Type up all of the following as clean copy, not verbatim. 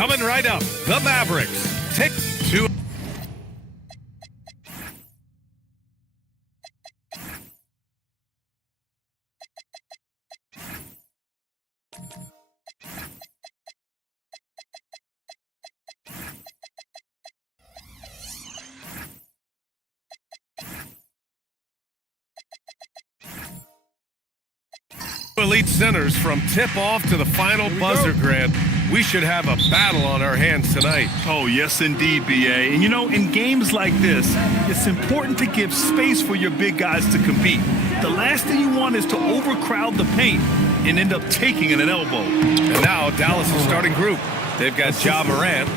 Coming right up, the Mavericks take two. Elite centers from tip-off to the final buzzer, Grant. We should have a battle on our hands tonight. Oh, yes, indeed, B.A. And, you know, in games like this, it's important to give space for your big guys to compete. The last thing you want is to overcrowd the paint and end up taking an elbow. And now Dallas' starting group. They've got Ja Morant,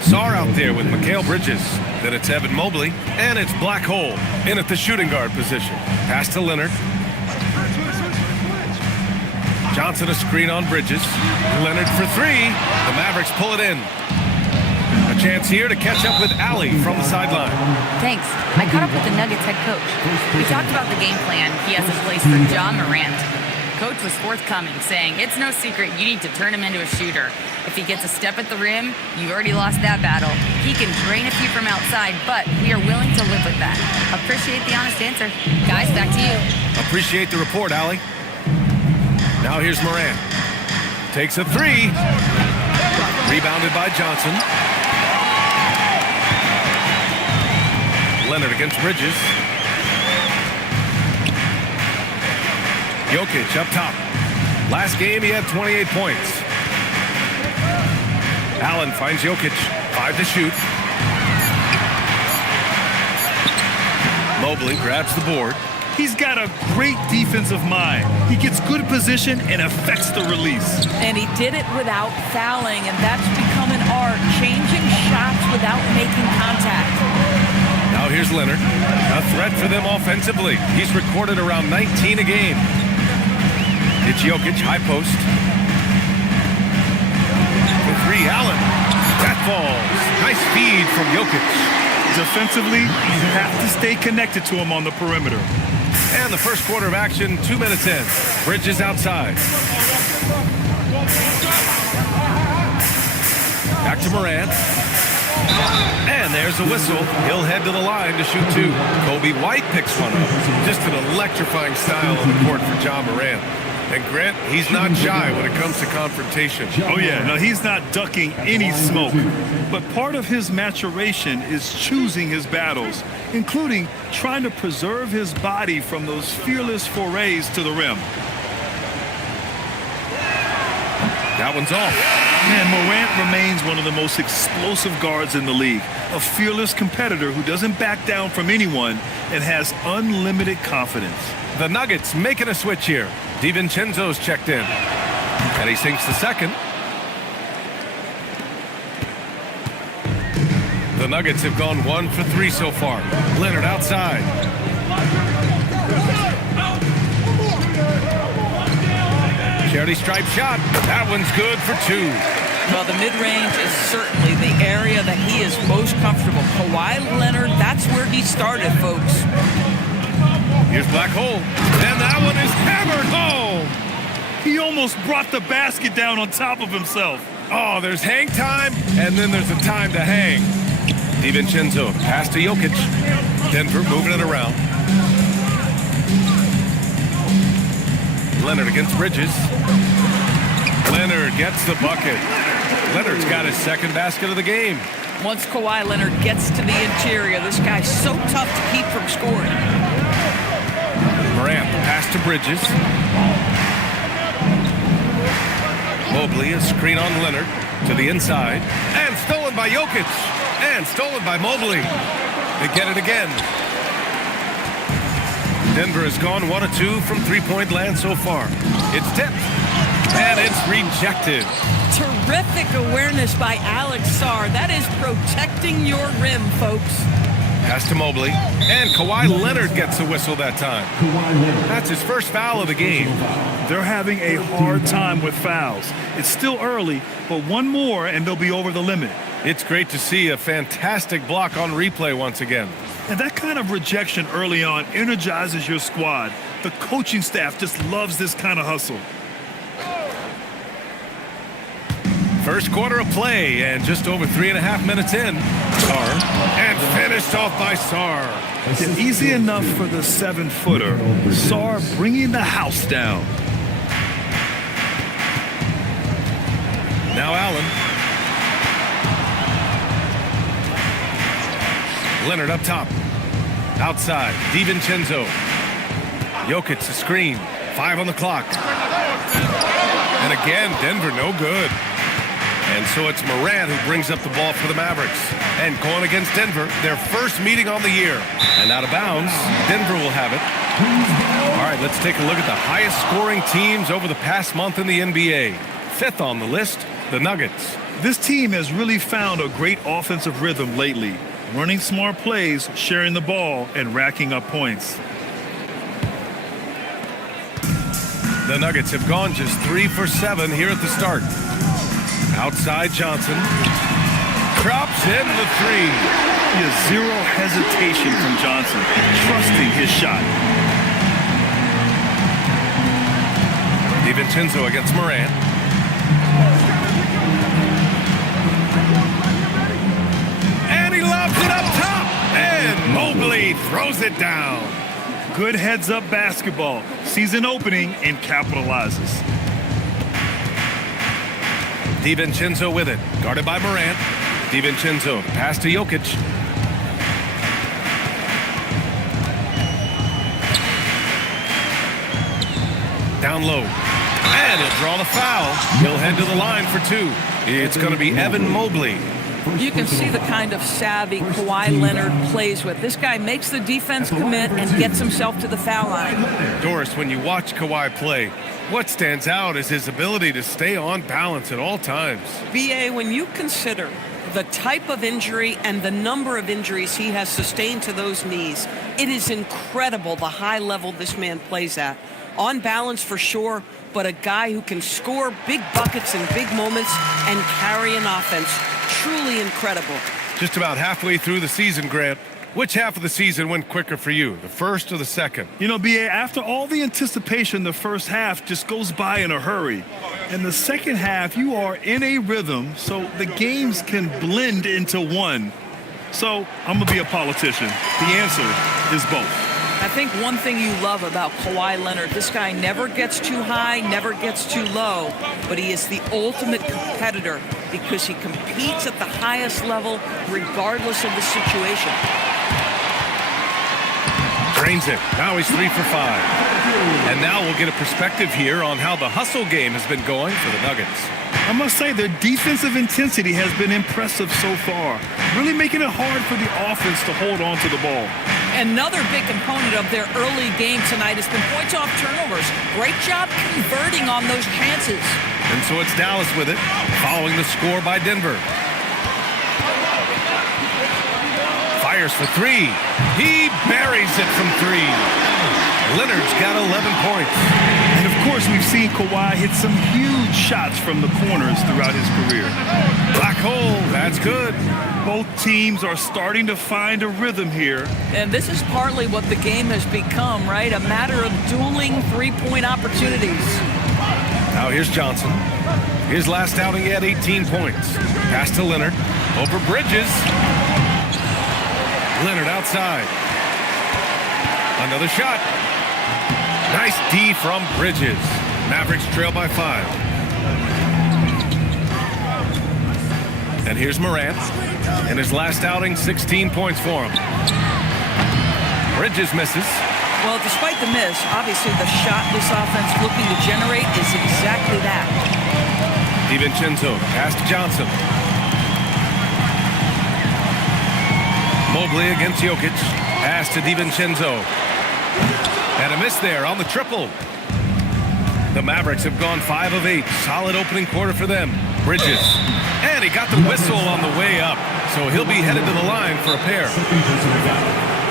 Sarr out there with Mikal Bridges. Then it's Evan Mobley, and it's Black Hole in at the shooting guard position. Pass to Leonard. Johnson a screen on Bridges. Leonard for three. The Mavericks pull it in. A chance here to catch up with Allie from the sideline. Thanks. I caught up with the Nuggets head coach. We talked about the game plan he has in place for Ja Morant. Coach was forthcoming, saying it's no secret you need to turn him into a shooter. If he gets a step at the rim, you've already lost that battle. He can drain a few from outside, but we are willing to live with that. Appreciate the honest answer. Guys, back to you. Appreciate the report, Allie. Now here's Morant. Takes a three. Rebounded by Johnson. Leonard against Bridges. Jokic up top. Last game he had 28 points. Allen finds Jokic. 5 to shoot. Mobley grabs the board. He's got a great defensive mind. He gets good position and affects the release. And he did it without fouling, and that's become an art, changing shots without making contact. Now here's Leonard. A threat for them offensively. He's recorded around 19 a game. It's Jokic, high post. For three, Allen. That falls. Nice feed from Jokic. Defensively, you have to stay connected to him on the perimeter. And the first quarter of action, 2 minutes in. Bridges outside. Back to Morant. And there's a whistle. He'll head to the line to shoot two. Kobe White picks one up. Just an electrifying style on the court for Ja Morant. And Grant, he's not shy when it comes to confrontation. Oh, yeah. No, he's not ducking any smoke. But part of his maturation is choosing his battles, including trying to preserve his body from those fearless forays to the rim. That one's off. Man, Morant remains one of the most explosive guards in the league. A fearless competitor who doesn't back down from anyone and has unlimited confidence. The Nuggets making a switch here. DiVincenzo's checked in. And he sinks the second. The Nuggets have gone 1 for 3 so far. Leonard outside. Charity stripe shot. That one's good for 2. Well, the mid-range is certainly the area that he is most comfortable. Kawhi Leonard, that's where he started, folks. Here's Black Hole. And that one is hammered home. He almost brought the basket down on top of himself. Oh, there's hang time, and then there's a time to hang. DiVincenzo, pass to Jokic. Denver moving it around. Leonard against Bridges. Leonard gets the bucket. Leonard's got his second basket of the game. Once Kawhi Leonard gets to the interior, this guy's so tough to keep from scoring. Morant, pass to Bridges. Mobley, a screen on Leonard to the inside. And stolen by Jokic. And stolen by Mobley. They get it again. Denver has gone 1 of 2 from three-point land so far. It's tipped. And it's rejected. Terrific awareness by Alex Sarr. That is protecting your rim, folks. Pass to Mobley. And Kawhi Leonard gets a whistle that time. That's his first foul of the game. They're having a hard time with fouls. It's still early, but one more and they'll be over the limit. It's great to see a fantastic block on replay once again. And that kind of rejection early on energizes your squad. The coaching staff just loves this kind of hustle. First quarter of play and just over 3.5 minutes in. Sarr. And finished off by Sarr. Yeah, easy enough for the 7-footer. Sarr bringing the house down. Now Allen. Leonard up top. Outside, DiVincenzo. Jokic the screen. 5 on the clock. And again, Denver no good. And so it's Morant who brings up the ball for the Mavericks. And going against Denver, their first meeting on the year. And out of bounds, Denver will have it. All right, let's take a look at the highest scoring teams over the past month in the NBA. 5th on the list, the Nuggets. This team has really found a great offensive rhythm lately. Running smart plays, sharing the ball, and racking up points. The Nuggets have gone just 3 for 7 here at the start. Outside Johnson. Drops in the 3. He has zero hesitation from Johnson, trusting his shot. DiVincenzo against Morant. And he lobs it up top. And Mobley throws it down. Good heads-up basketball. Season opening and capitalizes. DiVincenzo with it. Guarded by Morant. DiVincenzo pass to Jokic. Down low. And he'll draw the foul. He'll head to the line for 2. It's going to be Evan Mobley. You can see the kind of savvy Kawhi Leonard plays with. This guy makes the defense commit and gets himself to the foul line. Doris, when you watch Kawhi play, what stands out is his ability to stay on balance at all times. B.A., when you consider the type of injury and the number of injuries he has sustained to those knees, it is incredible the high level this man plays at. On balance for sure, but a guy who can score big buckets in big moments and carry an offense. Truly incredible. Just about halfway through the season, Grant. Which half of the season went quicker for you, the first or the second? You know, B.A., after all the anticipation, the first half just goes by in a hurry. In the second half, you are in a rhythm, so the games can blend into one. So I'm going to be a politician. The answer is both. I think one thing you love about Kawhi Leonard, this guy never gets too high, never gets too low, but he is the ultimate competitor because he competes at the highest level regardless of the situation. Drains it. Now he's 3 for 5. And now we'll get a perspective here on how the hustle game has been going for the Nuggets. I must say their defensive intensity has been impressive so far, really making it hard for the offense to hold on to the ball. Another big component of their early game tonight has been points off turnovers. Great job converting on those chances. And so it's Dallas with it, following the score by Denver. Fires for 3. He buries it from 3. Leonard's got 11 points. And of course, we've seen Kawhi hit some huge shots from the corners throughout his career. Black hole, that's good. Both teams are starting to find a rhythm here. And this is partly what the game has become, right? A matter of dueling three-point opportunities. Now here's Johnson. His last outing, he had 18 points. Pass to Leonard. Over Bridges. Leonard outside. Another shot. Nice D from Bridges. Mavericks trail by 5. And here's Morant. In his last outing, 16 points for him. Bridges misses. Well, despite the miss, obviously the shot this offense looking to generate is exactly that. DiVincenzo, pass to Johnson. Mobley against Jokic. Pass to DiVincenzo. And a miss there on the triple. The Mavericks have gone 5 of 8. Solid opening quarter for them. Bridges. And he got the whistle on the way up. So he'll be headed to the line for a pair.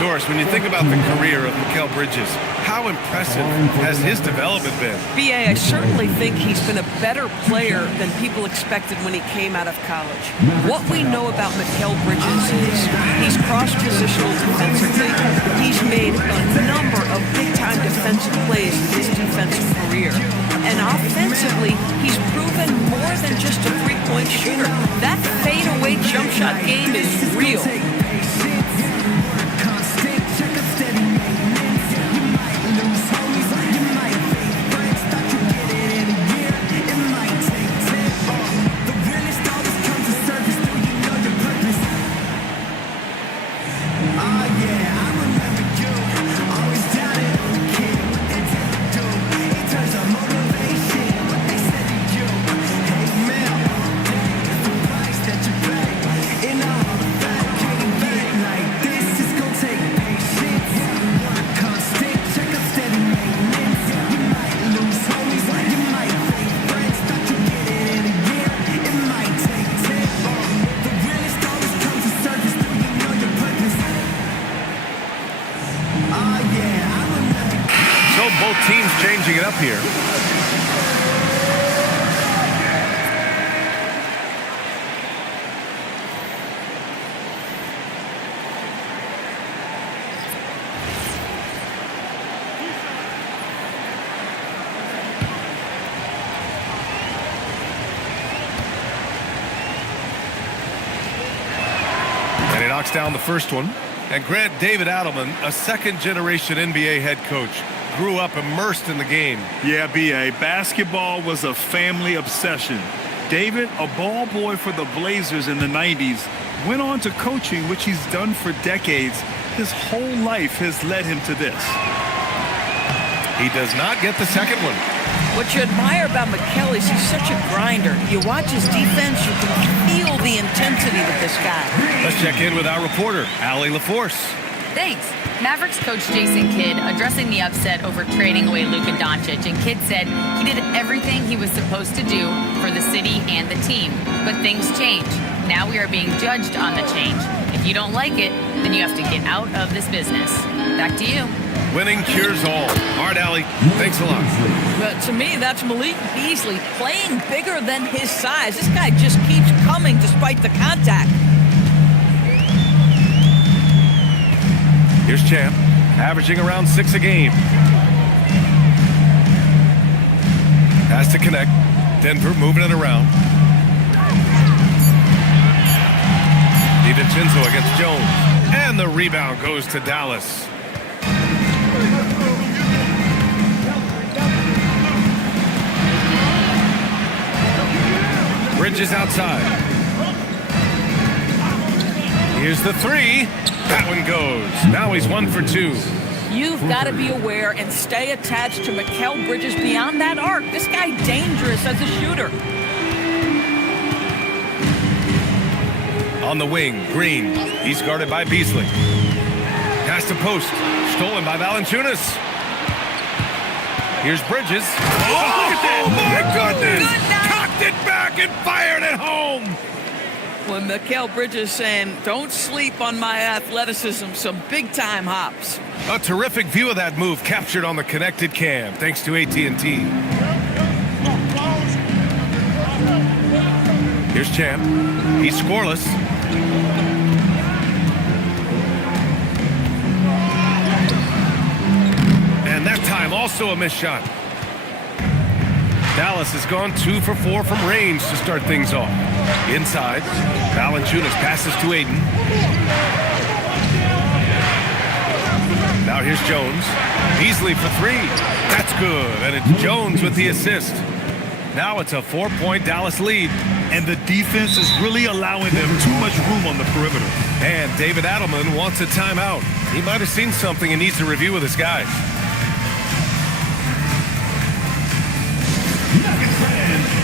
Doris, when you think about the career of Mikal Bridges, how impressive has his development been? B.A., I certainly think he's been a better player than people expected when he came out of college. What we know about Mikal Bridges is he's cross-positional defensively. He's made a number of big-time defensive plays in his defensive career. And offensively, he's proven more than just a three-point shooter. That fadeaway jump shot game is real. Both teams changing it up here. And he knocks down the first one. And Grant, David Adelman, a second-generation NBA head coach, grew up immersed in the game. Yeah, B.A., basketball was a family obsession. David, a ball boy for the Blazers in the 90s, went on to coaching, which he's done for decades. His whole life has led him to this. He does not get the second one. What you admire about Mikal is he's such a grinder. You watch his defense, you can feel the intensity with this guy. Let's check in with our reporter, Allie LaForce. Thanks. Mavericks coach Jason Kidd addressing the upset over trading away Luka Doncic, and Kidd said he did everything he was supposed to do for the city and the team. But things change. Now we are being judged on the change. If you don't like it, then you have to get out of this business. Back to you. Winning cures all. All right, Allie, thanks a lot. But to me, that's Malik Beasley playing bigger than his size. This guy just keeps coming despite the contact. Here's Champ, averaging around 6 a game. Has to connect. Denver moving it around. DiVincenzo against Jones. And the rebound goes to Dallas. Bridges outside. Here's the three. That one goes. Now he's 1 for 2. You've got to be aware and stay attached to Mikal Bridges beyond that arc. This guy dangerous as a shooter. On the wing, Green. He's guarded by Beasley. Pass to post. Stolen by Valanciunas. Here's Bridges. Oh, my goodness! Cocked it back and fired it home. When Mikal Bridges saying, don't sleep on my athleticism, some big-time hops. A terrific view of that move captured on the connected cam, thanks to AT&T. Here's Champ. He's scoreless. And that time also a missed shot. Dallas has gone 2 for 4 from range to start things off. Inside, Valanciunas passes to Aiden. Now here's Jones. Beasley for 3. That's good, and it's Jones with the assist. Now it's a 4-point Dallas lead. And the defense is really allowing them too much room on the perimeter. And David Adelman wants a timeout. He might have seen something and needs to review with his guys.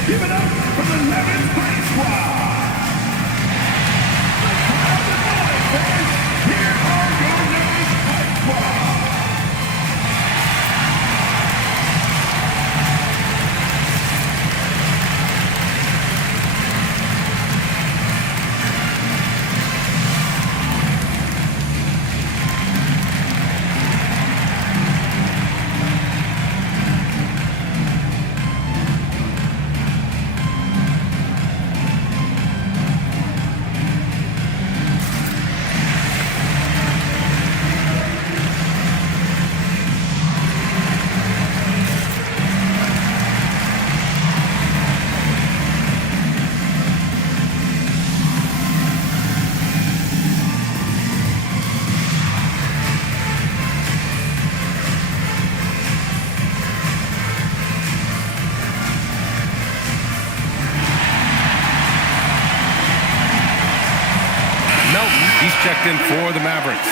Give it up for the Mavericks Play Squad. Here are your Mavericks Play Squad. checked in for the Mavericks.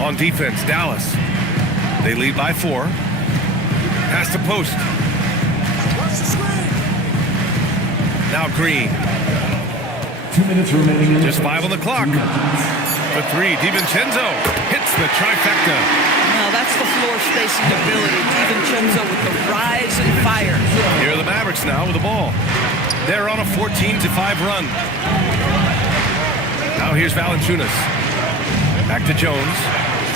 On defense, Dallas. They lead by 4. Pass to post. Now Green. 2 minutes remaining. Just 5 on the clock. For 3, DiVincenzo hits the trifecta. Now that's the floor spacing ability. DiVincenzo with the rise and fire. Here are the Mavericks now with the ball. They're on a 14-5 run. Now here's Valanciunas. Back to Jones.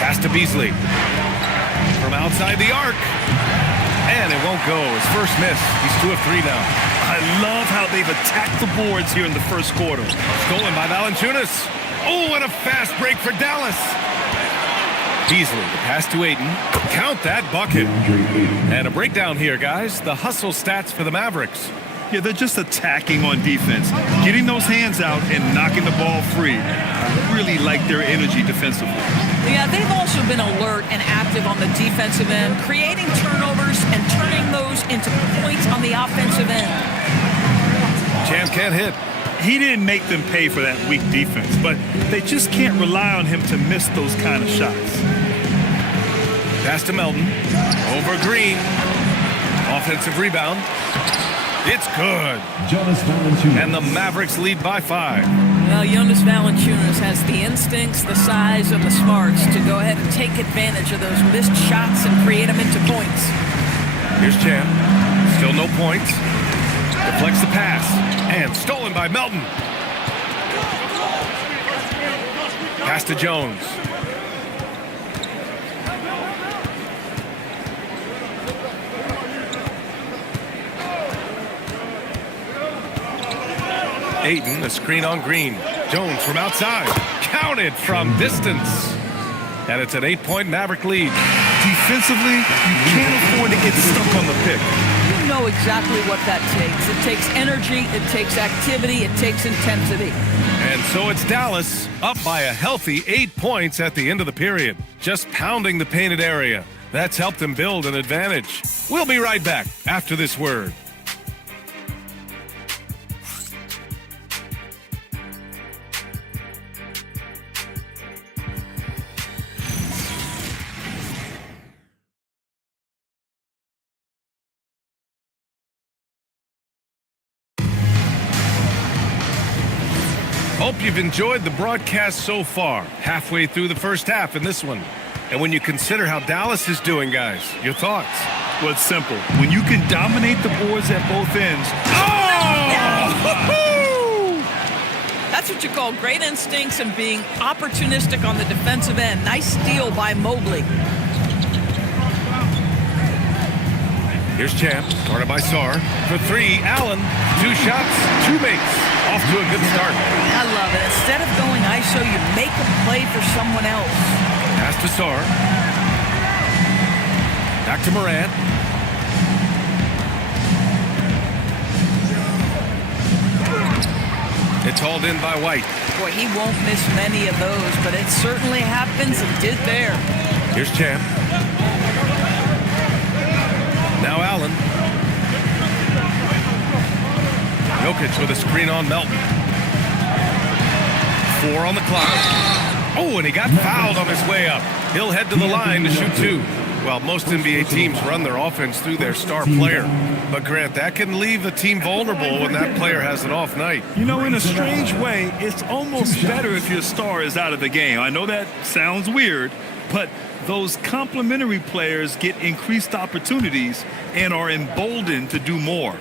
Pass to Beasley. From outside the arc. And it won't go. His first miss. He's 2 of 3 now. I love how they've attacked the boards here in the first quarter. Stolen by Valanciunas. Oh, and a fast break for Dallas. Beasley, the pass to Ayton. Count that bucket. And a breakdown here, guys. The hustle stats for the Mavericks. Yeah, they're just attacking on defense, getting those hands out and knocking the ball free. I really like their energy defensively. Yeah, they've also been alert and active on the defensive end, creating turnovers and turning those into points on the offensive end. Champ can't hit. He didn't make them pay for that weak defense, but they just can't rely on him to miss those kind of shots. Pass to Melton. Over Green. Offensive rebound. It's good. Jonas Valanciunas. And the Mavericks lead by 5. Well, Jonas Valanciunas has the instincts, the size, and the smarts to go ahead and take advantage of those missed shots and create them into points. Here's Champ. Still no points. Deflects the pass. And stolen by Melton. Pass to Jones. Ayton, a screen on Green. Jones from outside. Counted from distance. And it's an 8-point Maverick lead. Defensively, you can't afford to get stuck on the pick. You know exactly what that takes. It takes energy, it takes activity, it takes intensity. And so it's Dallas up by a healthy 8 points at the end of the period. Just pounding the painted area. That's helped them build an advantage. We'll be right back after this word. Hope you've enjoyed the broadcast so far. Halfway through the first half in this one. And when you consider how Dallas is doing, guys, your thoughts? Well, it's simple. When you can dominate the boards at both ends. Oh! That's what you call great instincts and being opportunistic on the defensive end. Nice steal by Mobley. Here's Champ, guarded by Sarr. For 3, Allen. 2 shots, 2 makes. Off to a good start. I love it. Instead of going ISO, you make them play for someone else. Pass to Sarr. Back to Morant. It's hauled in by White. Boy, he won't miss many of those, but it certainly happens and did there. Here's Champ. Now Allen. Jokic with a screen on Melton. 4 on the clock. Oh, and he got fouled on his way up. He'll head to the line to shoot 2. Well, most NBA teams run their offense through their star player. But, Grant, that can leave the team vulnerable when that player has an off night. You know, in a strange way, it's almost better if your star is out of the game. I know that sounds weird, but those complementary players get increased opportunities and are emboldened to do more.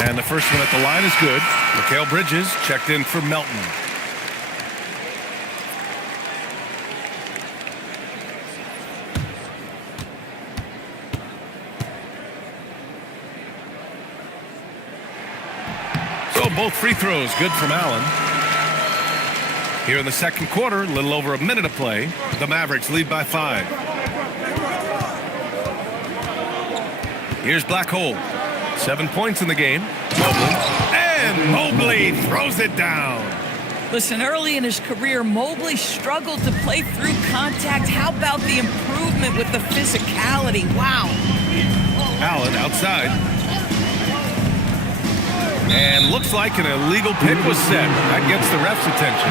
And the first one at the line is good. Mikal Bridges checked in for Melton. So both free throws good from Allen. Here in the second quarter, a little over a minute of play. The Mavericks lead by 5. Here's Black Hole. 7 points in the game. Mobley. And Mobley throws it down. Listen, early in his career, Mobley struggled to play through contact. How about the improvement with the physicality? Wow. Allen outside. And looks like an illegal pick was set. That gets the ref's attention.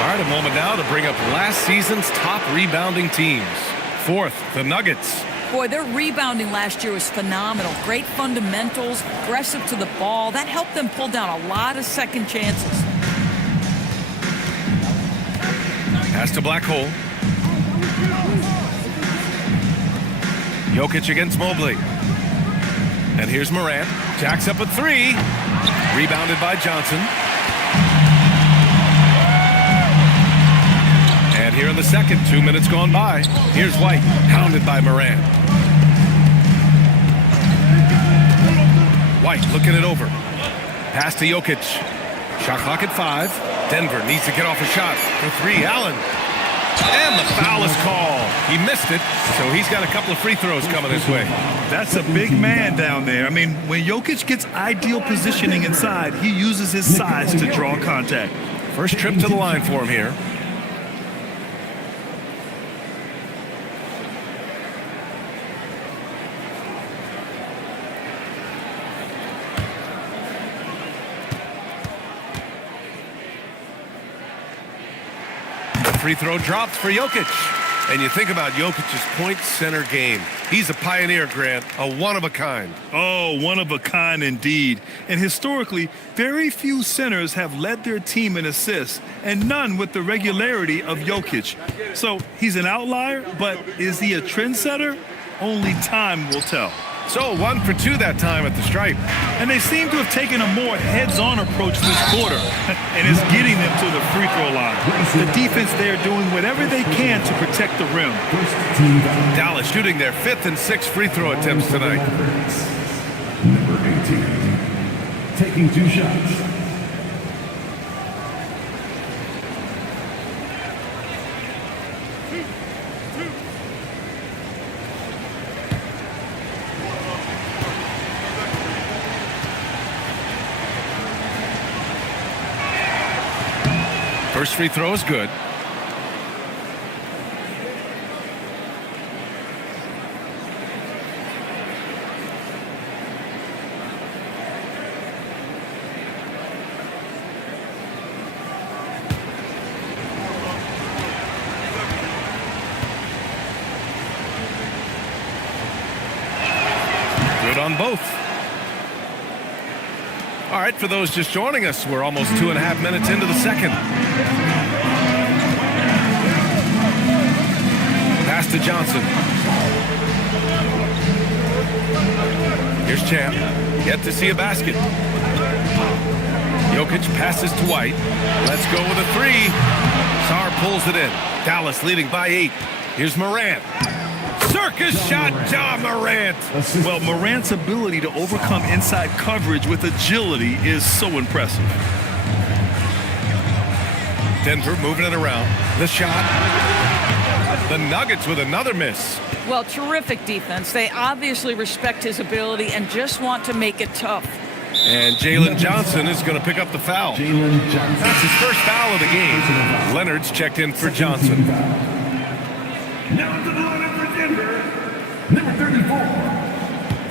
All right, a moment now to bring up last season's top rebounding teams. Fourth, the Nuggets. Boy, their rebounding last year was phenomenal. Great fundamentals, aggressive to the ball. That helped them pull down a lot of second chances. Pass to Black Hole. Jokic against Mobley. And here's Morant. Jacks up a three. Rebounded by Johnson. And here in the second, 2 minutes gone by. Here's White, pounded by Morant. White looking it over. Pass to Jokic. Shot clock at 5. Denver needs to get off a shot for 3. Allen. And the foul is called. He missed it, so he's got a couple of free throws coming his way. That's a big man down there. I mean, when Jokic gets ideal positioning inside, he uses his size to draw contact. First trip to the line for him here. Free throw dropped for Jokic. And you think about Jokic's point center game. He's a pioneer, Grant, a one-of-a-kind. Oh, one of a kind indeed. And historically, very few centers have led their team in assists, and none with the regularity of Jokic. So he's an outlier, but is he a trendsetter? Only time will tell. So 1 for 2 that time at the stripe. And they seem to have taken a more heads-on approach this quarter, and it's getting them to the free throw line. The defense there doing whatever they can to protect the rim. Dallas shooting their 5th and 6th free throw attempts tonight. Number 18, taking 2 shots. First free throw is good. Good on both. All right, for those just joining us, we're almost 2.5 minutes into the second. Pass to Johnson. Here's Champ. Yet to see a basket. Jokic passes to White. Let's go with a 3. Sarr pulls it in. Dallas leading by 8. Here's Morant. Circus shot, Ja Morant. Well, Morant's ability to overcome inside coverage with agility is so impressive. Denver moving it around. The shot. The Nuggets with another miss. Well, terrific defense. They obviously respect his ability and just want to make it tough. And Jalen Johnson is going to pick up the foul. That's his first foul of the game. Leonard's checked in for Johnson. Now to the line for Denver, number 34,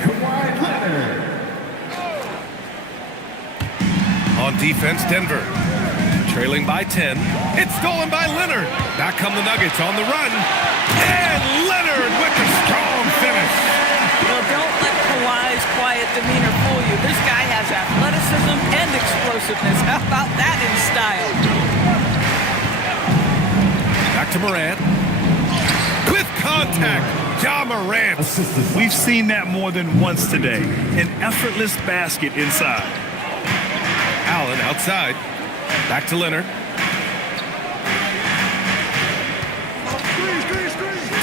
Kawhi Leonard. On defense, Denver trailing by 10. It's stolen by Leonard. Back come the Nuggets on the run. And Leonard with a strong finish. Well, don't let Kawhi's quiet demeanor fool you. This guy has athleticism and explosiveness. How about that in style? Back to Morant. With contact, Ja Morant. We've seen that more than once today. An effortless basket inside. Allen outside. Back to Leonard.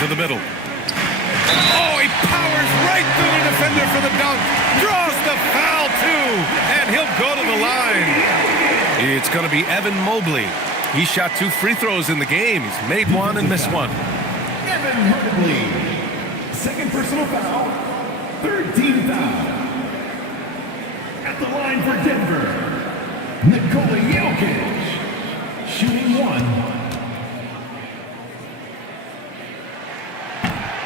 To the middle. Oh, he powers right through the defender for the dunk. Draws the foul, too. And he'll go to the line. It's going to be Evan Mobley. He shot 2 free throws in the game. He's made 1 and missed 1. Evan Mobley, second personal foul. Third team foul. At the line for Denver, Nikola Jokic, shooting one.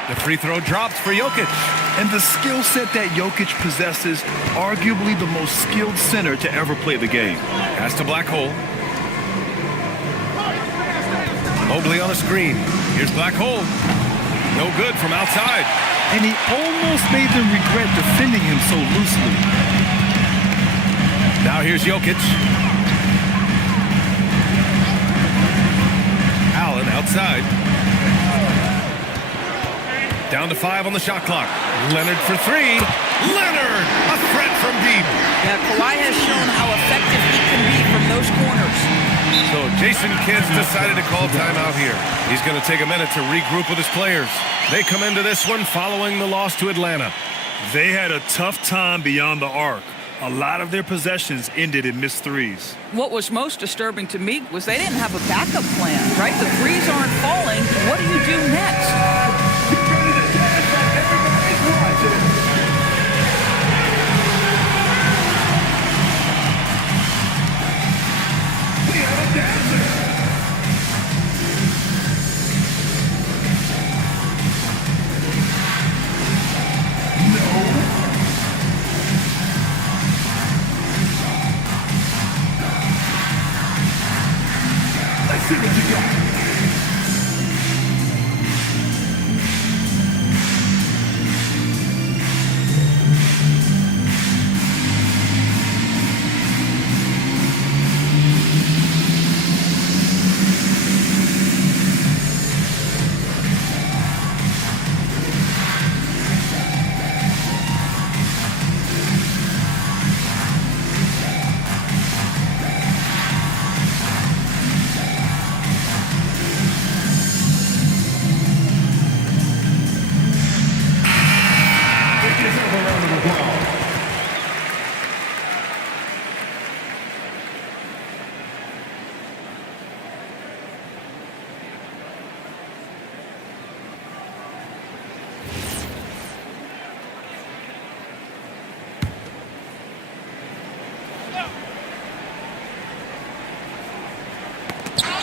The free throw drops for Jokic. And the skill set that Jokic possesses, arguably the most skilled center to ever play the game. Pass to Black Hole. Mobley on a screen. Here's Black Hole. No good from outside. And he almost made them regret defending him so loosely. Now here's Jokic. Allen outside. Down to 5 on the shot clock. Leonard for 3. Leonard! A threat from deep. Yeah, Kawhi has shown how effective he can be from those corners. So Jason Kidd's decided to call timeout here. He's going to take a minute to regroup with his players. They come into this one following the loss to Atlanta. They had a tough time beyond the arc. A lot of their possessions ended in missed threes. What was most disturbing to me was they didn't have a backup plan, right? The threes aren't falling. What do you do next? Get ready to dance like everybody's watching. We have a dancer. Let's see what you got.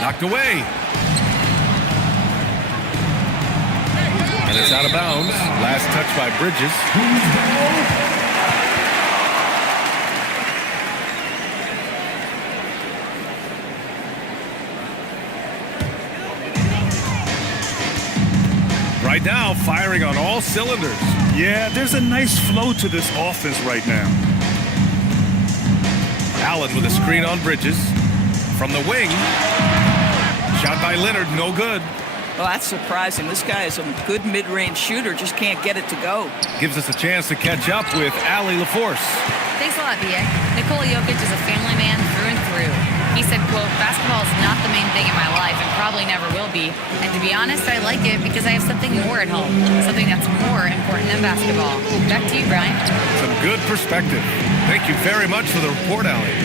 Knocked away. And it's out of bounds. Last touch by Bridges. Right now, firing on all cylinders. Yeah, there's a nice flow to this offense right now. Allen with a screen on Bridges. From the wing. Shot by Leonard, no good. Well, that's surprising. This guy is a good mid-range shooter, just can't get it to go. Gives us a chance to catch up with Allie LaForce. Thanks a lot, B.A. Nikola Jokic is a family man through and through. He said, quote, basketball is not the main thing in my life and probably never will be. And to be honest, I like it because I have something more at home, something that's more important than basketball. Back to you, Brian. Some good perspective. Thank you very much for the report, Allie.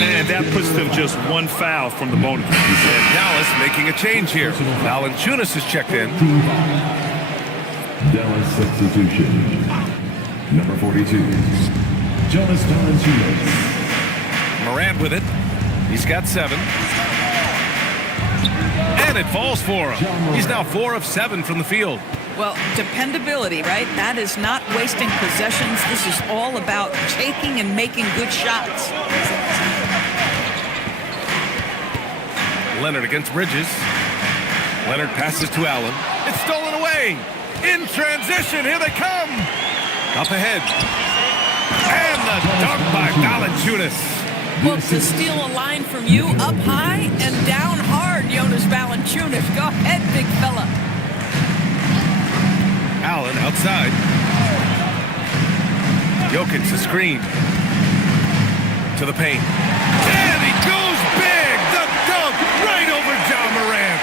And that puts them just one foul from the bonus. And Dallas making a change here. Valanciunas is checked in. Dallas substitution. Number 42, Jonas Valanciunas. Morant with it. He's got 7. And it falls for him. He's now 4 of 7 from the field. Well, dependability, right? That is not wasting possessions. This is all about taking and making good shots. Leonard against Bridges. Leonard passes to Allen. It's stolen away. In transition, here they come. Up ahead. And the dunk by Valanciunas. Well, to steal a line from you up high and down hard, Jonas Valanciunas. Go ahead, big fella. Allen outside. Jokic the screen. To the paint. And he goes big. The dunk right over John Morant.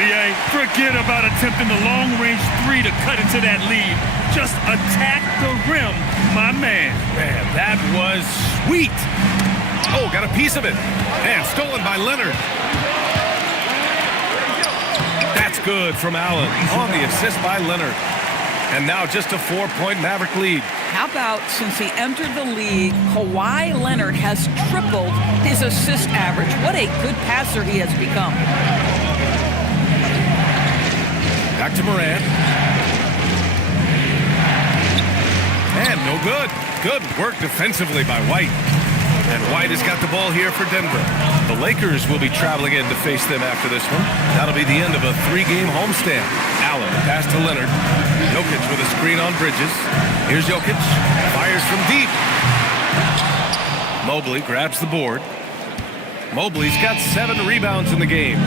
B.A., forget about attempting the long-range 3 to cut into that lead. Just attack the rim, my man. Man, that was sweet. Oh, got a piece of it. And stolen by Leonard. That's good from Allen on the assist by Leonard. And now just a 4-point Maverick lead. How about since he entered the league, Kawhi Leonard has tripled his assist average. What a good passer he has become. Back to Morant. And no good. Good work defensively by White. And White has got the ball here for Denver. The Lakers will be traveling in to face them after this one. That'll be the end of a 3-game homestand. Allen pass to Leonard. Jokic with a screen on Bridges. Here's Jokic. Fires from deep. Mobley grabs the board. Mobley's got 7 rebounds in the game.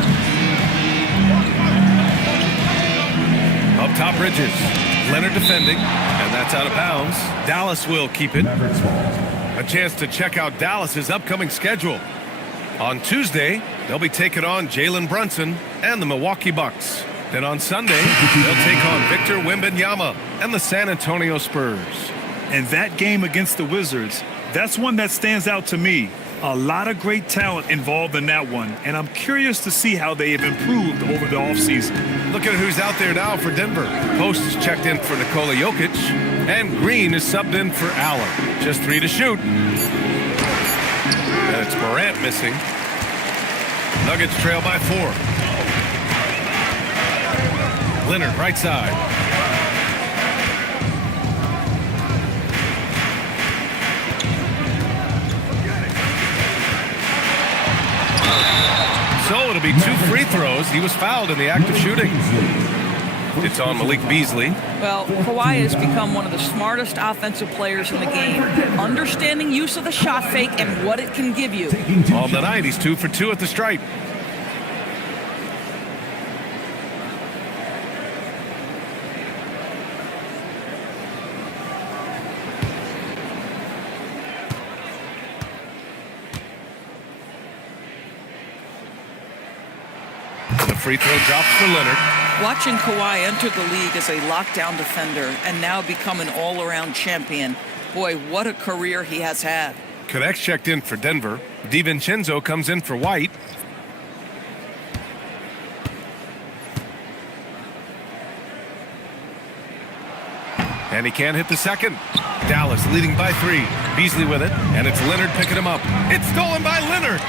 Up top, Bridges. Leonard defending, and that's out of bounds. Dallas will keep it. A chance to check out Dallas's upcoming schedule. On Tuesday, they'll be taking on Jalen Brunson and the Milwaukee Bucks. Then on Sunday, they'll take on Victor Wembanyama and the San Antonio Spurs. And that game against the Wizards, that's one that stands out to me. A lot of great talent involved in that one, and I'm curious to see how they have improved over the offseason. Look at who's out there now for Denver. Post is checked in for Nikola Jokic, and Green is subbed in for Allen. Just 3 to shoot. And it's Morant missing. Nuggets trail by 4. Leonard right side. So it'll be 2 free throws. He was fouled in the act of shooting. It's on Malik Beasley. Well, Kawhi has become one of the smartest offensive players in the game, understanding use of the shot fake and what it can give you. On the night, he's 2 for 2 at the stripe. The free throw drops for Leonard. Watching Kawhi enter the league as a lockdown defender and now become an all-around champion, boy, what a career he has had. Connects checked in for Denver. DiVincenzo comes in for White. And he can't hit the second. Dallas leading by 3. Beasley with it, and it's Leonard picking him up. It's stolen by Leonard.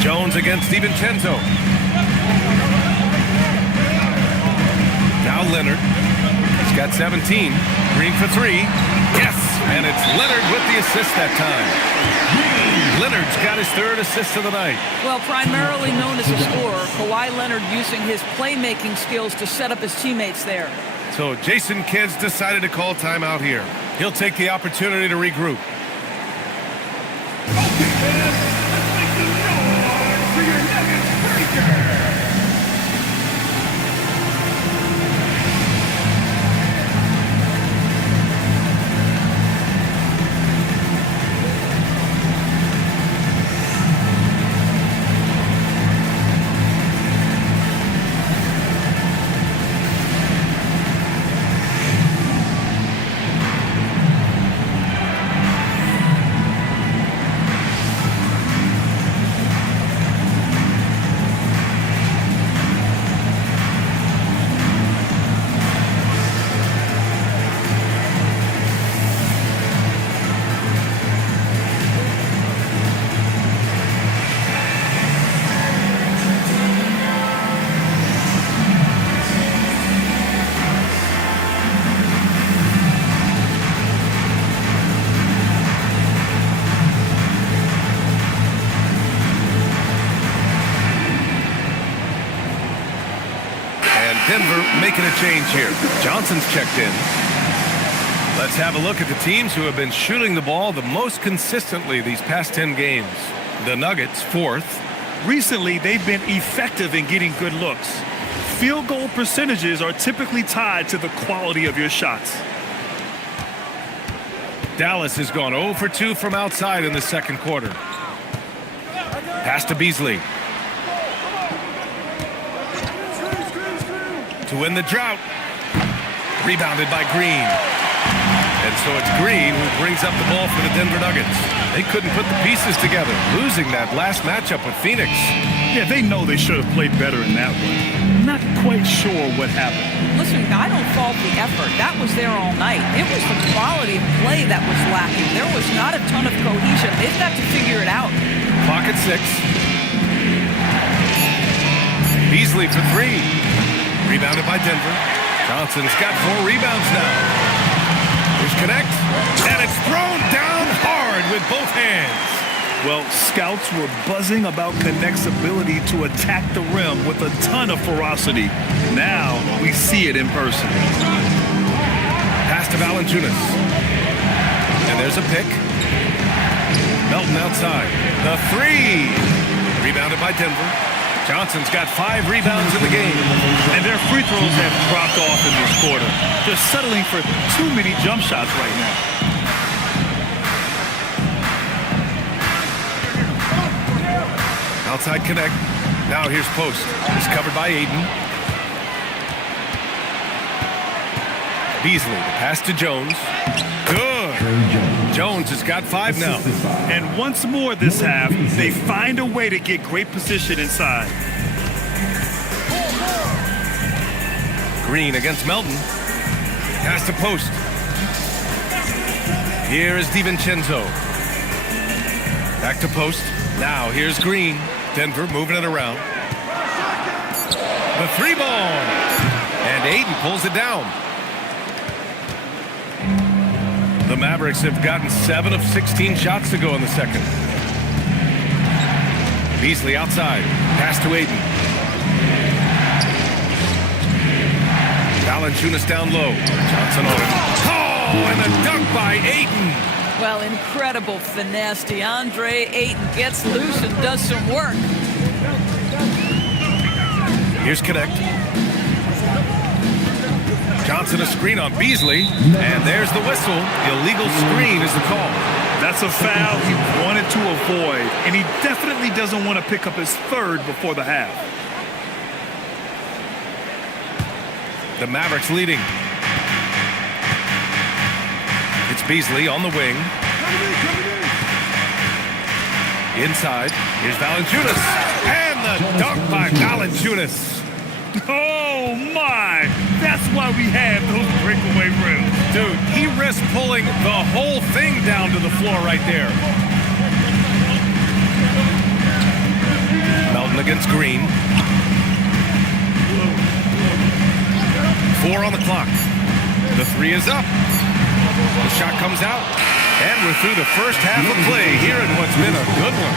Jones against DiVincenzo. Now Leonard. He's got 17. Green for 3. Yes! And it's Leonard with the assist that time. Leonard's got his 3rd assist of the night. Well, primarily known as a scorer, Kawhi Leonard using his playmaking skills to set up his teammates there. So Jason Kidd's decided to call timeout here. He'll take the opportunity to regroup. For your Nuggets breaker. Denver making a change here. Johnson's checked in. Let's have a look at the teams who have been shooting the ball the most consistently these past 10 games. The Nuggets, 4th. Recently, they've been effective in getting good looks. Field goal percentages are typically tied to the quality of your shots. Dallas has gone 0 for 2 from outside in the second quarter. Pass to Beasley. To win the drought. Rebounded by Green. And so it's Green who brings up the ball for the Denver Nuggets. They couldn't put the pieces together, losing that last matchup with Phoenix. Yeah, they know they should have played better in that one. Not quite sure what happened. Listen, I don't fault the effort. That was there all night. It was the quality of play that was lacking. There was not a ton of cohesion. They've got to figure it out. Clock at 6. Beasley for 3. Rebounded by Denver. Johnson's got 4 rebounds now. Here's Connect. And it's thrown down hard with both hands. Well, scouts were buzzing about Connect's ability to attack the rim with a ton of ferocity. Now we see it in person. Pass to Valanciunas. And there's a pick. Melton outside. The 3. Rebounded by Denver. Johnson's got 5 rebounds in the game. And their free throws have dropped off in this quarter. They're settling for too many jump shots right now. Outside Connect. Now here's Post. He's covered by Aiden. Beasley, the pass to Jones. Good. Jones has got 5 now. And once more this half, they find a way to get great position inside. Green against Melton. Pass to Post. Here is DiVincenzo. Back to Post. Now here's Green. Denver moving it around. The 3 ball. And Aiden pulls it down. The Mavericks have gotten 7 of 16 shots to go in the second. Beasley outside. Pass to Aiden. Valanciunas down low. Johnson on it. Oh, and a dunk by Aiden. Well, incredible finesse. DeAndre Ayton gets loose and does some work. Here's Connect. Johnson a screen on Beasley. And there's the whistle. Illegal screen is the call. That's a foul he wanted to avoid. And he definitely doesn't want to pick up his 3rd before the half. The Mavericks leading. It's Beasley on the wing. Inside. Here's Valanciunas. And the dunk by Valanciunas. Oh, my. That's why we have those breakaway rims. Dude, he risked pulling the whole thing down to the floor right there. Melton against Green. 4 on the clock. The 3 is up. The shot comes out. And we're through the first half of play here in what's been a good one.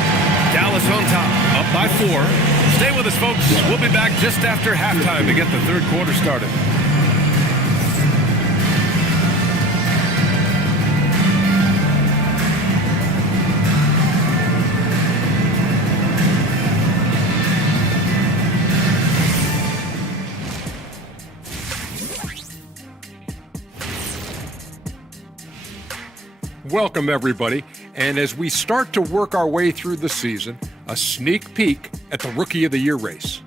Dallas on top, up by 4. Stay with us, folks. We'll be back just after halftime to get the third quarter started. Welcome, everybody. And as we start to work our way through the season, a sneak peek at the Rookie of the Year race.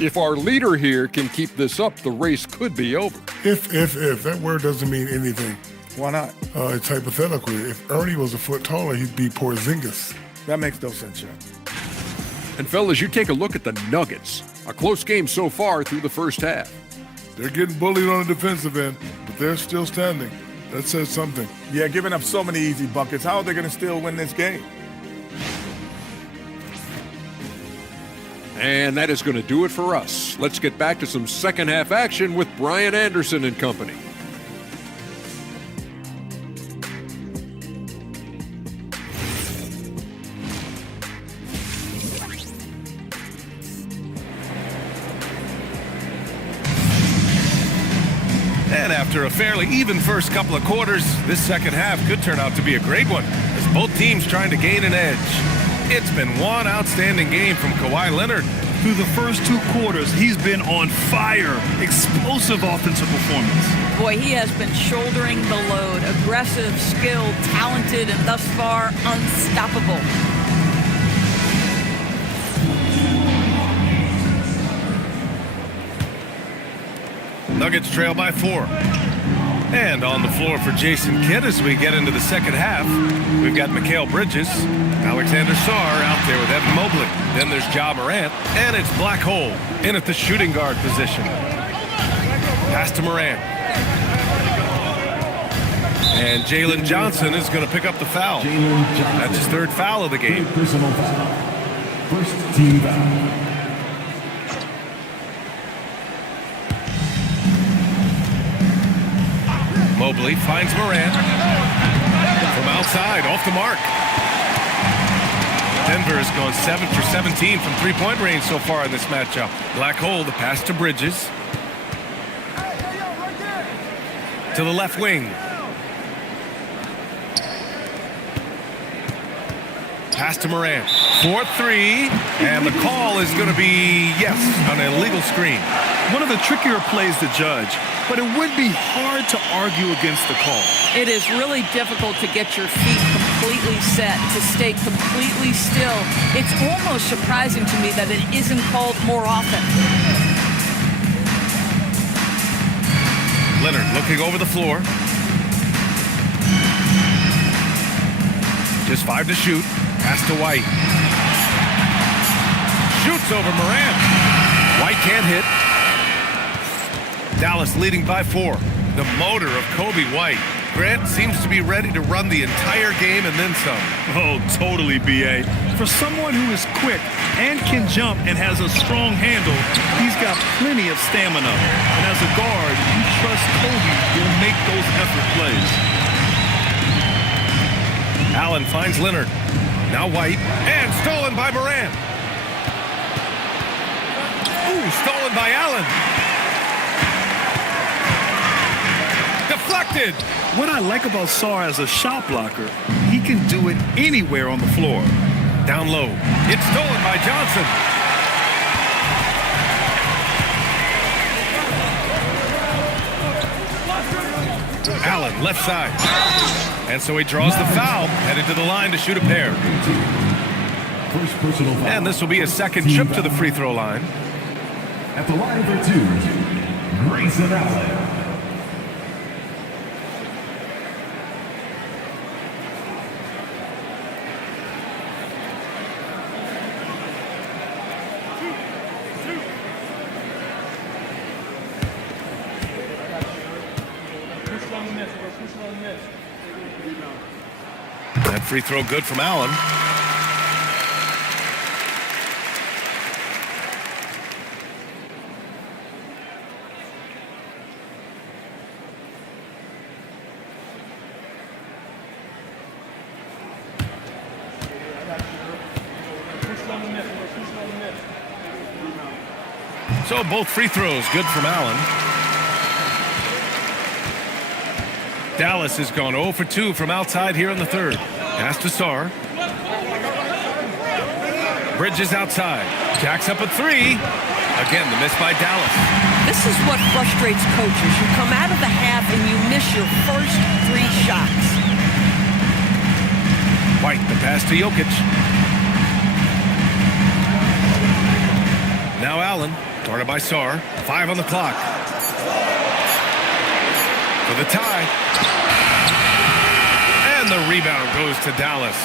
If our leader here can keep this up, the race could be over. If, that word doesn't mean anything. Why not? It's hypothetical. If Ernie was a foot taller, he'd be Porzingis. That makes no sense, John. And fellas, you take a look at the Nuggets. A close game so far through the first half. They're getting bullied on the defensive end, but they're still standing. That says something. Yeah, giving up so many easy buckets. How are they going to still win this game? And that is going to do it for us. Let's get back to some second half action with Brian Anderson and company. And after a fairly even first couple of quarters, this second half could turn out to be a great one, as both teams trying to gain an edge. It's been one outstanding game from Kawhi Leonard. Through the first 2 quarters, he's been on fire. Explosive offensive performance. Boy, he has been shouldering the load. Aggressive, skilled, talented, and thus far unstoppable. Nuggets trail by 4. And on the floor for Jason Kidd as we get into the second half, we've got Mikal Bridges, Alexander Sarr out there with Evan Mobley. Then there's Ja Morant, and it's Black Hole in at the shooting guard position. Pass to Morant. And Jalen Johnson is going to pick up the foul. That's his third foul of the game. Personal foul. First team foul. Mobley finds Morant. From outside, off the mark. Denver has gone 7 for 17 from three-point range so far in this matchup. Black Hole, the pass to Bridges. To the left wing. Pass to Morant. 4-3. And the call is going to be, yes, an illegal screen. One of the trickier plays to judge, but it would be hard to argue against the call. It is really difficult to get your feet completely set, to stay completely still. It's almost surprising to me that it isn't called more often. Leonard looking over the floor. Just 5 to shoot. Pass to White. Shoots over Morant. White can't hit. Dallas leading by 4. The motor of Kobe White. Grant seems to be ready to run the entire game and then some. Oh, totally, B.A. For someone who is quick and can jump and has a strong handle, he's got plenty of stamina. And as a guard, you trust Kobe will make those effort plays. Allen finds Leonard. Now White. And stolen by Morant. Ooh, stolen by Allen. Deflected. What I like about Sarr as a shot blocker, he can do it anywhere on the floor. Down low. It's stolen by Johnson. Allen, left side. And so he draws the foul, headed to the line to shoot a pair. First personal foul. And this will be a second trip to the free throw line. At the line for 2, Grayson Allen. That free throw good from Allen. So both free throws good from Allen. Dallas has gone 0 for 2 from outside here in the third. Pass to Sarr. Bridges outside. Jacks up a 3. Again, the miss by Dallas. This is what frustrates coaches. You come out of the half and you miss your first 3 shots. White, the pass to Jokic. Now Allen, guarded by Sarr. 5 on the clock. For the tie. And the rebound goes to Dallas.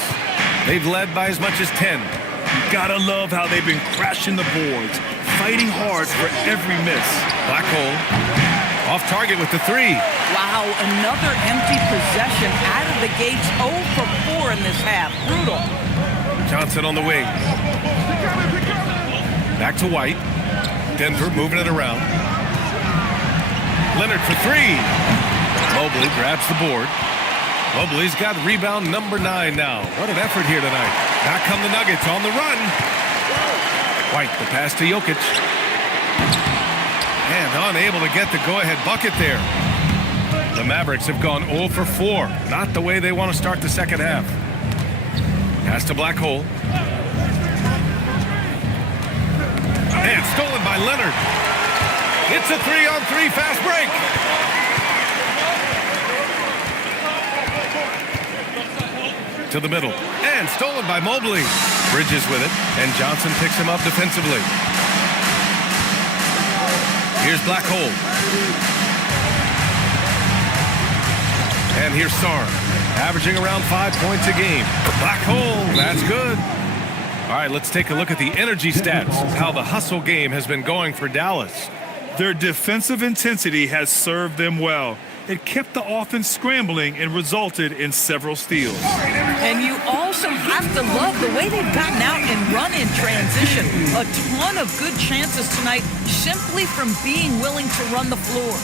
They've led by as much as 10. You gotta love how they've been crashing the boards, fighting hard for every miss. Black Hole. Off target with the 3. Wow, another empty possession out of the gates. 0 for 4 in this half. Brutal. Johnson on the wing. Back to White. Denver moving it around. Leonard for 3. Mobley grabs the board. Mobley's got rebound number 9 now. What an effort here tonight. Back come the Nuggets on the run. White, the pass to Jokic. And unable to get the go-ahead bucket there. The Mavericks have gone 0 for 4. Not the way they want to start the second half. Pass to Black Hole. And stolen by Leonard. It's a 3-on-3 fast break. To the middle. And stolen by Mobley. Bridges with it. And Johnson picks him up defensively. Here's Black Hole. And here's Sarn, averaging around 5 points a game. Black hole, that's good. All right, let's take a look at the energy stats, how the hustle game has been going for Dallas. Their defensive intensity has served them well. It kept the offense scrambling and resulted in several steals. And you also have to love the way they've gotten out and run in transition. A ton of good chances tonight simply from being willing to run the floor.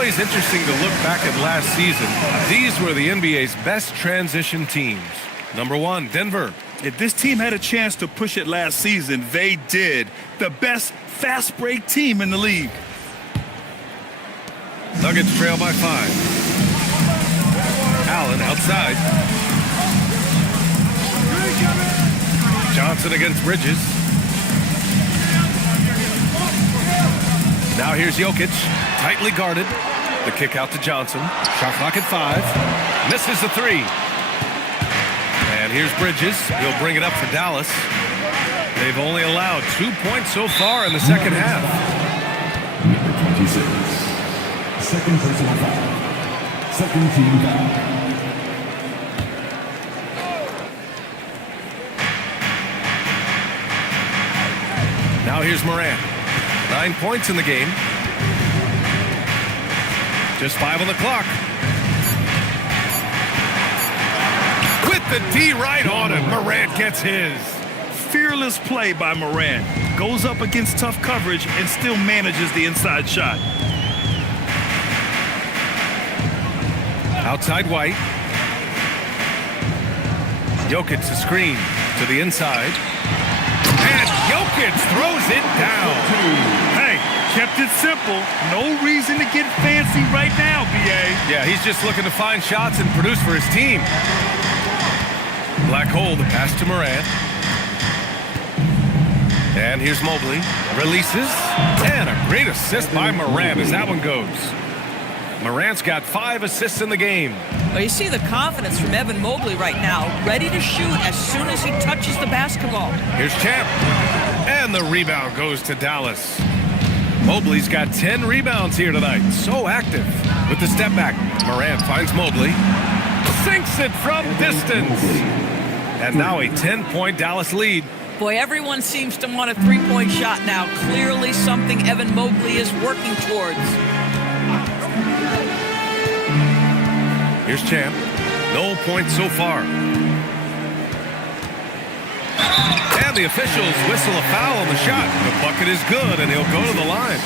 It's interesting to look back at last season. These were the NBA's best transition teams. Number 1, Denver. If this team had a chance to push it last season, they did. The best fast break team in the league. Nuggets trail by 5. Allen outside. Johnson against Bridges. Now here's Jokic, tightly guarded. The kick out to Johnson. Shot clock at 5. Misses the 3. And here's Bridges. He'll bring it up for Dallas. They've only allowed 2 points so far in the second half. Number 26. Second personal foul. Second team foul. Now here's Morant. 9 points in the game. Just 5 on the clock. With the D right on it. Morant gets his. Fearless play by Morant. Goes up against tough coverage and still manages the inside shot. Outside White. Jokic the screen to the inside. And Jokic throws it down. Hey, kept it simple. No reason to get fancy right now, B.A. Yeah, he's just looking to find shots and produce for his team. Black hole, the pass to Morant. And here's Mobley. Releases. And a great assist by Morant as that one goes. Morant's got 5 assists in the game. Well, you see the confidence from Evan Mobley right now, ready to shoot as soon as he touches the basketball. Here's Champ. And the rebound goes to Dallas. Mobley's got 10 rebounds here tonight. So active. With the step back, Morant finds Mobley. Sinks it from distance. And now a 10-point Dallas lead. Boy, everyone seems to want a three-point shot now. Clearly something Evan Mobley is working towards. Here's Champ. No points so far. And the officials whistle a foul on the shot. The bucket is good, and he'll go to the line.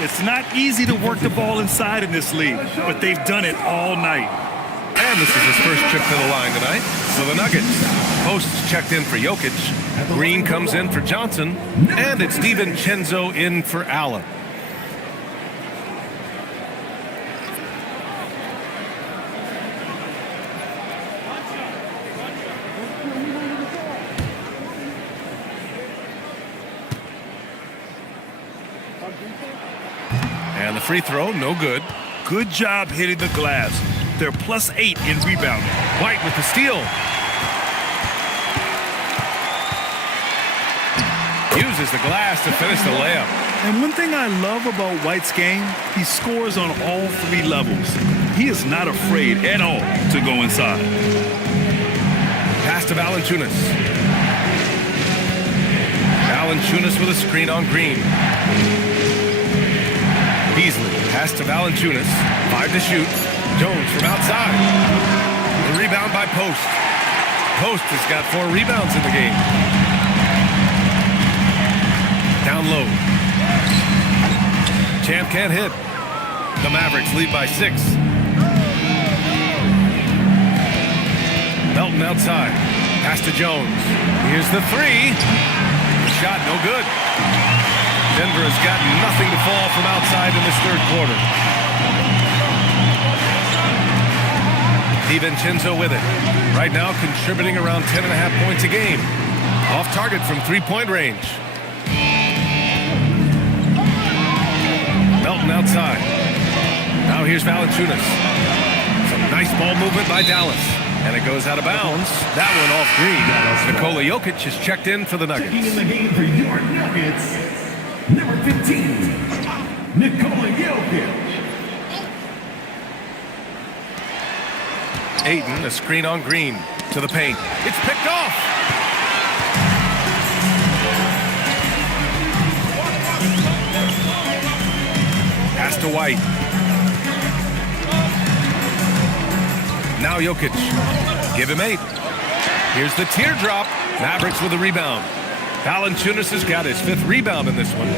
It's not easy to work the ball inside in this league, but they've done it all night. And this is his first trip to the line tonight. So the Nuggets. Posts checked in for Jokic. Green comes in for Johnson. And it's DiVincenzo in for Allen. And the free throw, no good. Good job hitting the glass. They're +8 in rebounding. White with the steal. Uses the glass to finish the layup. And one thing I love about White's game, he scores on all 3 levels. He is not afraid at all to go inside. Pass to Valanciunas. Valanciunas with a screen on Green. Beasley, pass to Valanciunas. 5 to shoot. Jones from outside. The rebound by Post. Post has got 4 rebounds in the game. Down low. Champ can't hit. The Mavericks lead by 6. Melton outside. Pass to Jones. Here's the 3. The shot no good. Denver has got nothing to fall from outside in this third quarter. DiVincenzo with it. Right now contributing around 10.5 points a game. Off target from 3-point range. Melton outside. Now here's Valanciunas. Some nice ball movement by Dallas. And it goes out of bounds. That one off Green. Nikola Jokic is checked in for the Nuggets. Taking in the game for your Nuggets, number 15, Nikola Jokic. Ayton, a screen on Green to the paint. It's picked off. Pass to White. Now Jokic. Give him 8. Here's the teardrop. Mavericks with a rebound. Valanciunas has got his 5th rebound in this one.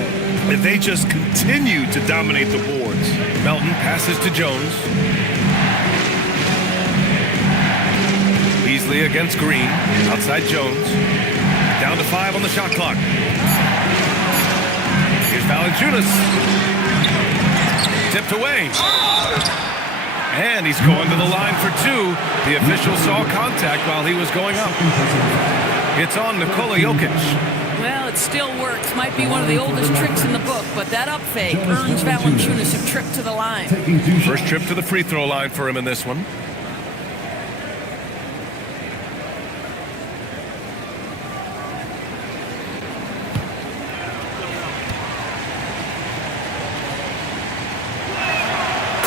And they just continue to dominate the boards. Melton passes to Jones. Beasley against Green. Outside Jones. Down to 5 on the shot clock. Here's Valanciunas. Tipped away. And he's going to the line for 2. The official saw contact while he was going up. It's on Nikola Jokic. Well, it still works. Might be one of the oldest tricks in the book, but that up fake earns Valanciunas a trip to the line. First trip to the free throw line for him in this one.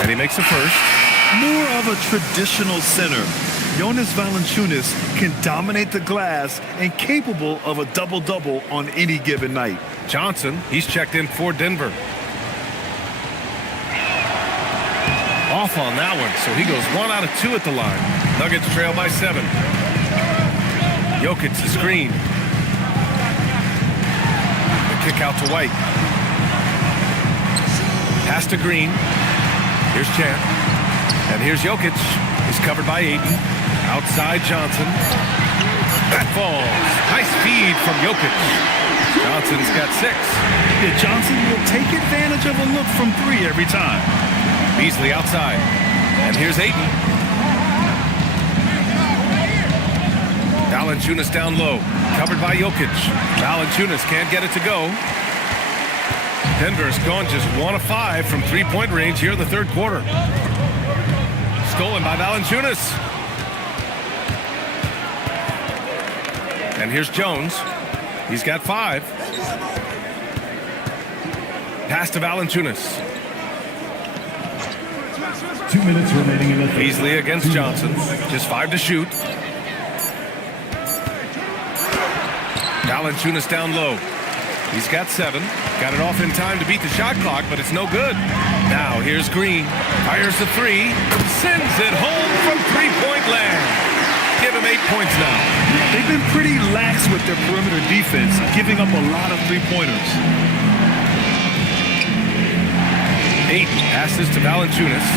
And he makes a first. More of a traditional center. Jonas Valanciunas can dominate the glass and capable of a double-double on any given night. Johnson, he's checked in for Denver. Off on that one, so he goes 1 out of 2 at the line. Nuggets trail by 7. Jokic the screen. The kick out to White. Pass to Green. Here's Champ. And here's Jokic. He's covered by Ayton. Outside Johnson. That falls. Nice feed from Jokic. Johnson's got 6. Yeah, Johnson will take advantage of a look from 3 every time. Beasley outside. And here's Ayton. Valanciunas down low. Covered by Jokic. Valanciunas can't get it to go. Denver's gone just 1 of 5 from 3-point range here in the third quarter. Stolen by Valanciunas. And here's Jones. He's got 5. Pass to Valanciunas. 2 minutes remaining in the third. Beasley against Johnson. Just 5 to shoot. Valanciunas down low. He's got 7. Got it off in time to beat the shot clock, but it's no good. Now here's Green. Fires the 3. Sends it home from 3-point land. Give him 8 points now. They've been pretty lax with their perimeter defense, giving up a lot of 3-pointers. Ayton passes to Valanciunas.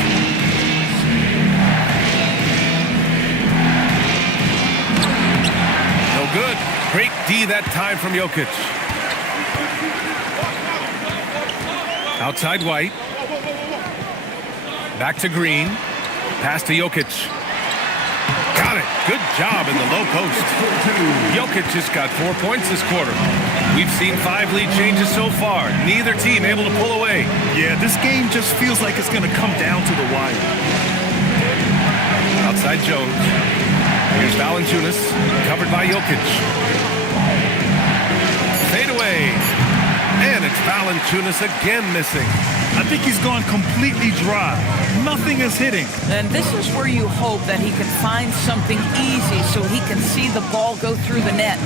No good. Great D that time from Jokic. Outside White. Back to Green. Pass to Jokic. Got it. Good job in the low post. Jokic just got 4 points this quarter. We've seen 5 lead changes so far. Neither team able to pull away. Yeah, this game just feels like it's going to come down to the wire. Outside Jones. Here's Valanciunas. Covered by Jokic. Fade away. And it's Valanciunas again missing. I think he's gone completely dry. Nothing is hitting. And this is where you hope that he can find something easy so he can see the ball go through the net.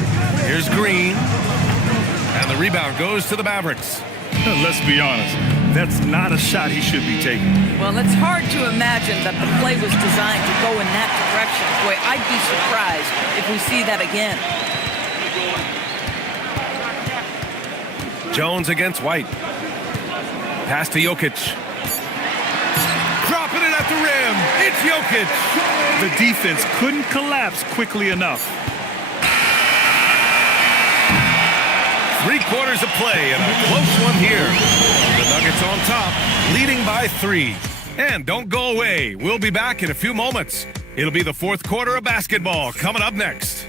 Here's Green. And the rebound goes to the Mavericks. Let's be honest. That's not a shot he should be taking. Well, it's hard to imagine that the play was designed to go in that direction. Boy, I'd be surprised if we see that again. Jones against White. Pass to Jokic. Dropping it at the rim. It's Jokic. The defense couldn't collapse quickly enough. 3/4 of play and a close one here. The Nuggets on top, leading by 3. And don't go away. We'll be back in a few moments. It'll be the 4th quarter of basketball coming up next.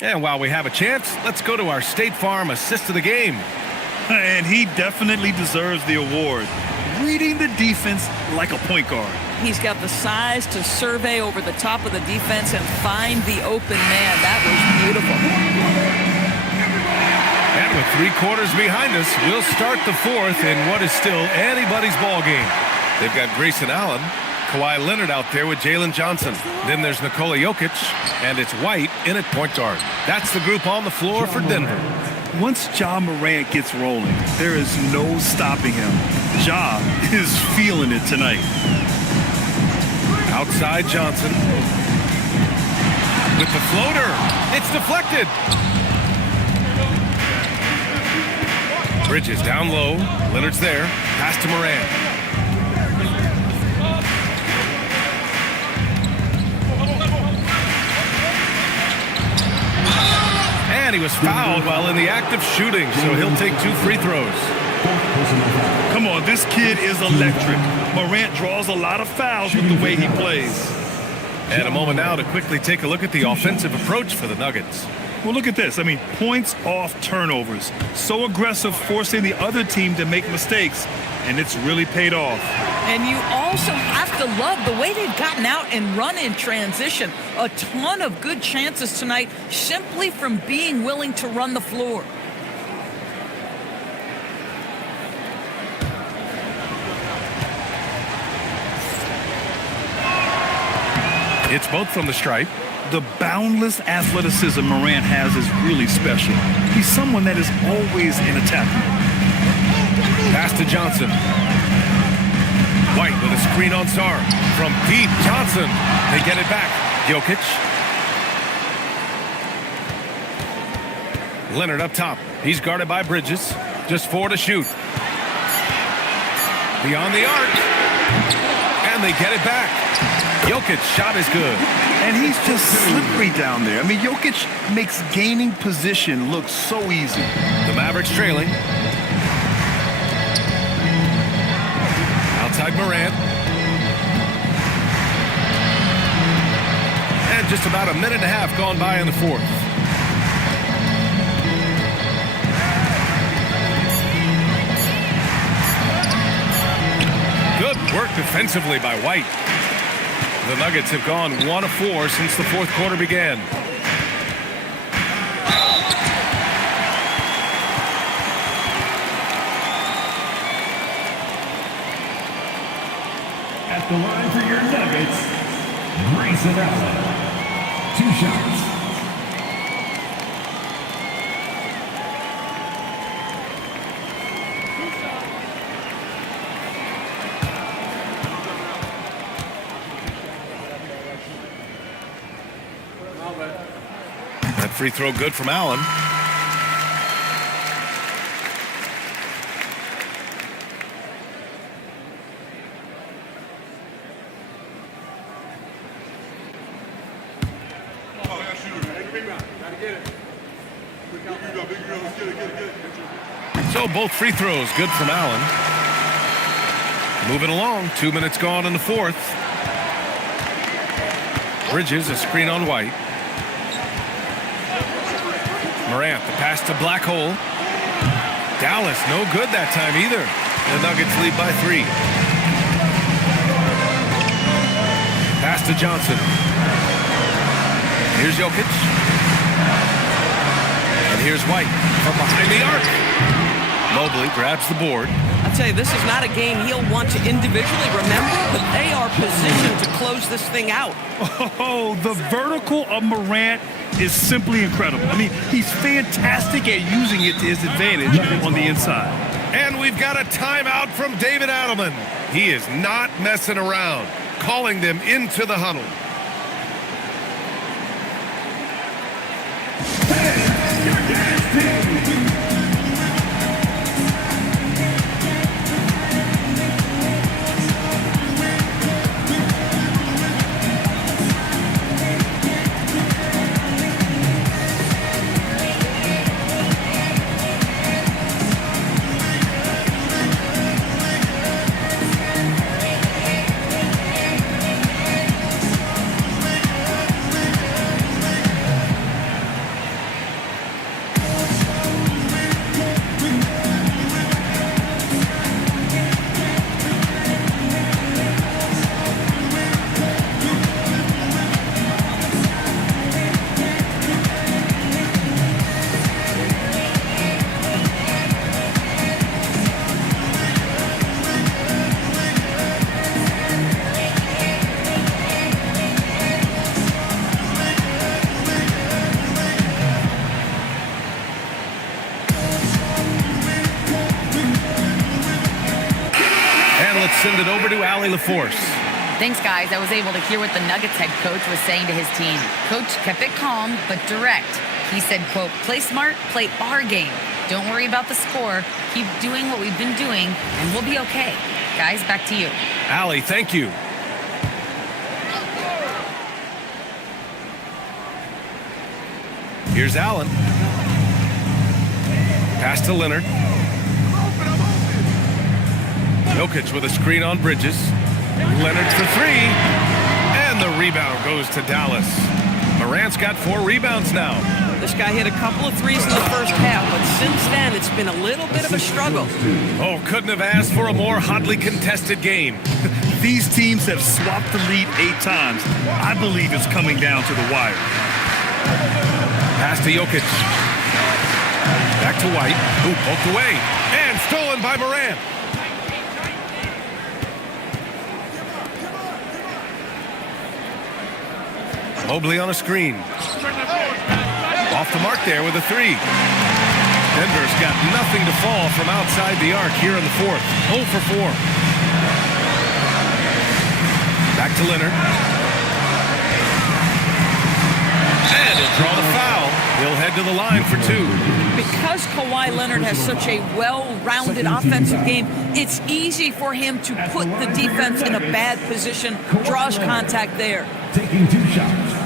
And while we have a chance, let's go to our State Farm assist of the game. And he definitely deserves the award. Reading the defense like a point guard. He's got the size to survey over the top of the defense and find the open man. That was beautiful. And with 3/4 behind us, we'll start the 4th in what is still anybody's ball game. They've got Grayson Allen, Kawhi Leonard out there with Jalen Johnson. Then there's Nikola Jokic, and it's White in at point guard. That's the group on the floor for Denver. Once Ja Morant gets rolling, there is no stopping him. Ja is feeling it tonight. Outside Johnson. With the floater. It's deflected. Bridges down low. Leonard's there. Pass to Morant. And he was fouled while in the act of shooting, so he'll take 2 free throws. Come on, this kid is electric. Morant draws a lot of fouls with the way he plays. And a moment now to quickly take a look at the offensive approach for the Nuggets. Well, look at this. I mean, points off turnovers. So aggressive, forcing the other team to make mistakes, and it's really paid off. And you also have to love the way they've gotten out and run in transition. A ton of good chances tonight simply from being willing to run the floor. It's both from the stripe. The boundless athleticism Morant has is really special. He's someone that is always in attack mode. Pass to Johnson. White with a screen on Sarr. From deep, Johnson. They get it back. Jokic. Leonard up top. He's guarded by Bridges. Just 4 to shoot. Beyond the arc. And they get it back. Jokic's shot is good. And he's just slippery down there. I mean, Jokic makes gaining position look so easy. The Mavericks trailing. Outside Morant. And just about a minute and a half gone by in the 4th. Good work defensively by White. The Nuggets have gone 1 of 4 since the 4th quarter began. At the line for your Nuggets, Grayson Allen. 2 shots. That free throw good from Allen. So both free throws good from Allen. Moving along, 2 minutes gone in the 4th. Bridges, a screen on White. Morant, the pass to Black Hole. Dallas, no good that time either. The Nuggets lead by 3. Pass to Johnson. Here's Jokic. And here's White from behind the arc. Mobley grabs the board. I'll tell you, this is not a game he'll want to individually remember, but they are positioned to close this thing out. Oh, the vertical of Morant is simply incredible. I mean, he's fantastic at using it to his advantage on the inside. And we've got a timeout from David Adelman. He is not messing around, calling them into the huddle. Send it over to Allie LaForce. Thanks, guys. I was able to hear what the Nuggets head coach was saying to his team. Coach kept it calm, but direct. He said, quote, play smart, play our game. Don't worry about the score. Keep doing what we've been doing, and we'll be okay. Guys, back to you. Allie, thank you. Here's Allen. Pass to Leonard. Jokic with a screen on Bridges. Leonard for three. And the rebound goes to Dallas. Morant's got 4 rebounds now. This guy hit a couple of threes in the first half, but since then it's been a little bit of a struggle. Oh, couldn't have asked for a more hotly contested game. These teams have swapped the lead 8 times. I believe it's coming down to the wire. Pass to Jokic. Back to White, who poked away. And stolen by Morant. Mobley on a screen. Off the mark there with a 3. Denver's got nothing to fall from outside the arc here in the 4th. 0 for 4. Back to Leonard. And he'll draw the foul. He'll head to the line for 2. Because Kawhi Leonard has such a well-rounded offensive game, it's easy for him to put the defense in a bad position, draws contact there. Taking 2 shots.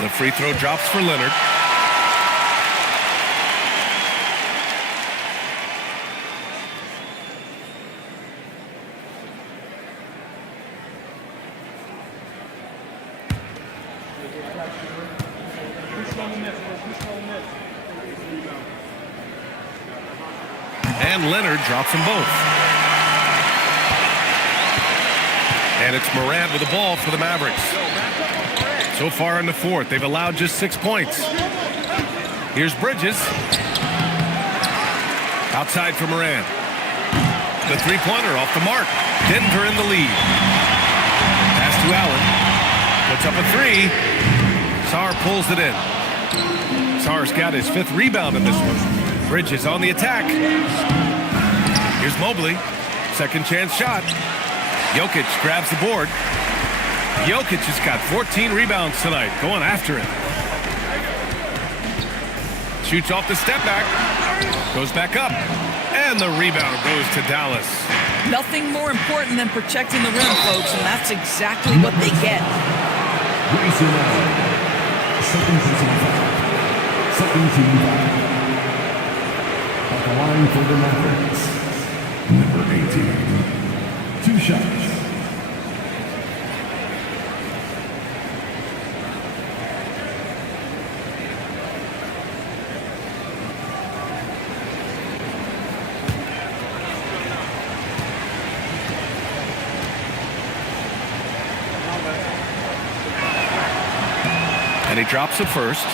The free throw drops for Leonard. And Leonard drops them both. And it's Morant with the ball for the Mavericks. So far in the 4th, they've allowed just 6 points. Here's Bridges. Outside for Morant. The three-pointer off the mark. Denver in the lead. Pass to Allen. Puts up a 3. Sarr pulls it in. Sarr's got his 5th rebound in this one. Bridges on the attack. Here's Mobley. Second chance shot. Jokic grabs the board. Jokic has got 14 rebounds tonight, going after it. Shoots off the step back. Goes back up. And the rebound goes to Dallas. Nothing more important than protecting the rim, folks, and that's exactly what they get. Grayson Allen. Second team foul. Second team foul. At the line for the Mavericks. Number 18. 2 shots. And he drops it first.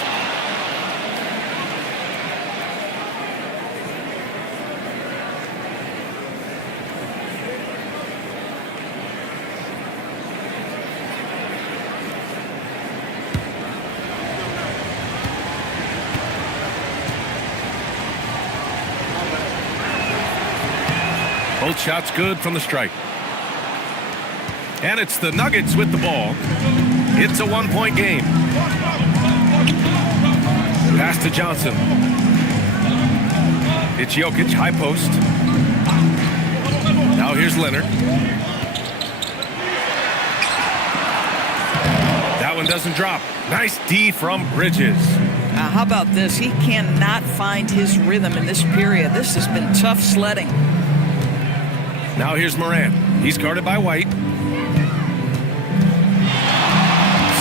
Both shots good from the strike. And it's the Nuggets with the ball. It's a 1-point game. Pass to Johnson. It's Jokic, high post. Now here's Leonard. That one doesn't drop. Nice D from Bridges. How about this? He cannot find his rhythm in this period. This has been tough sledding. Now here's Morant. He's guarded by White.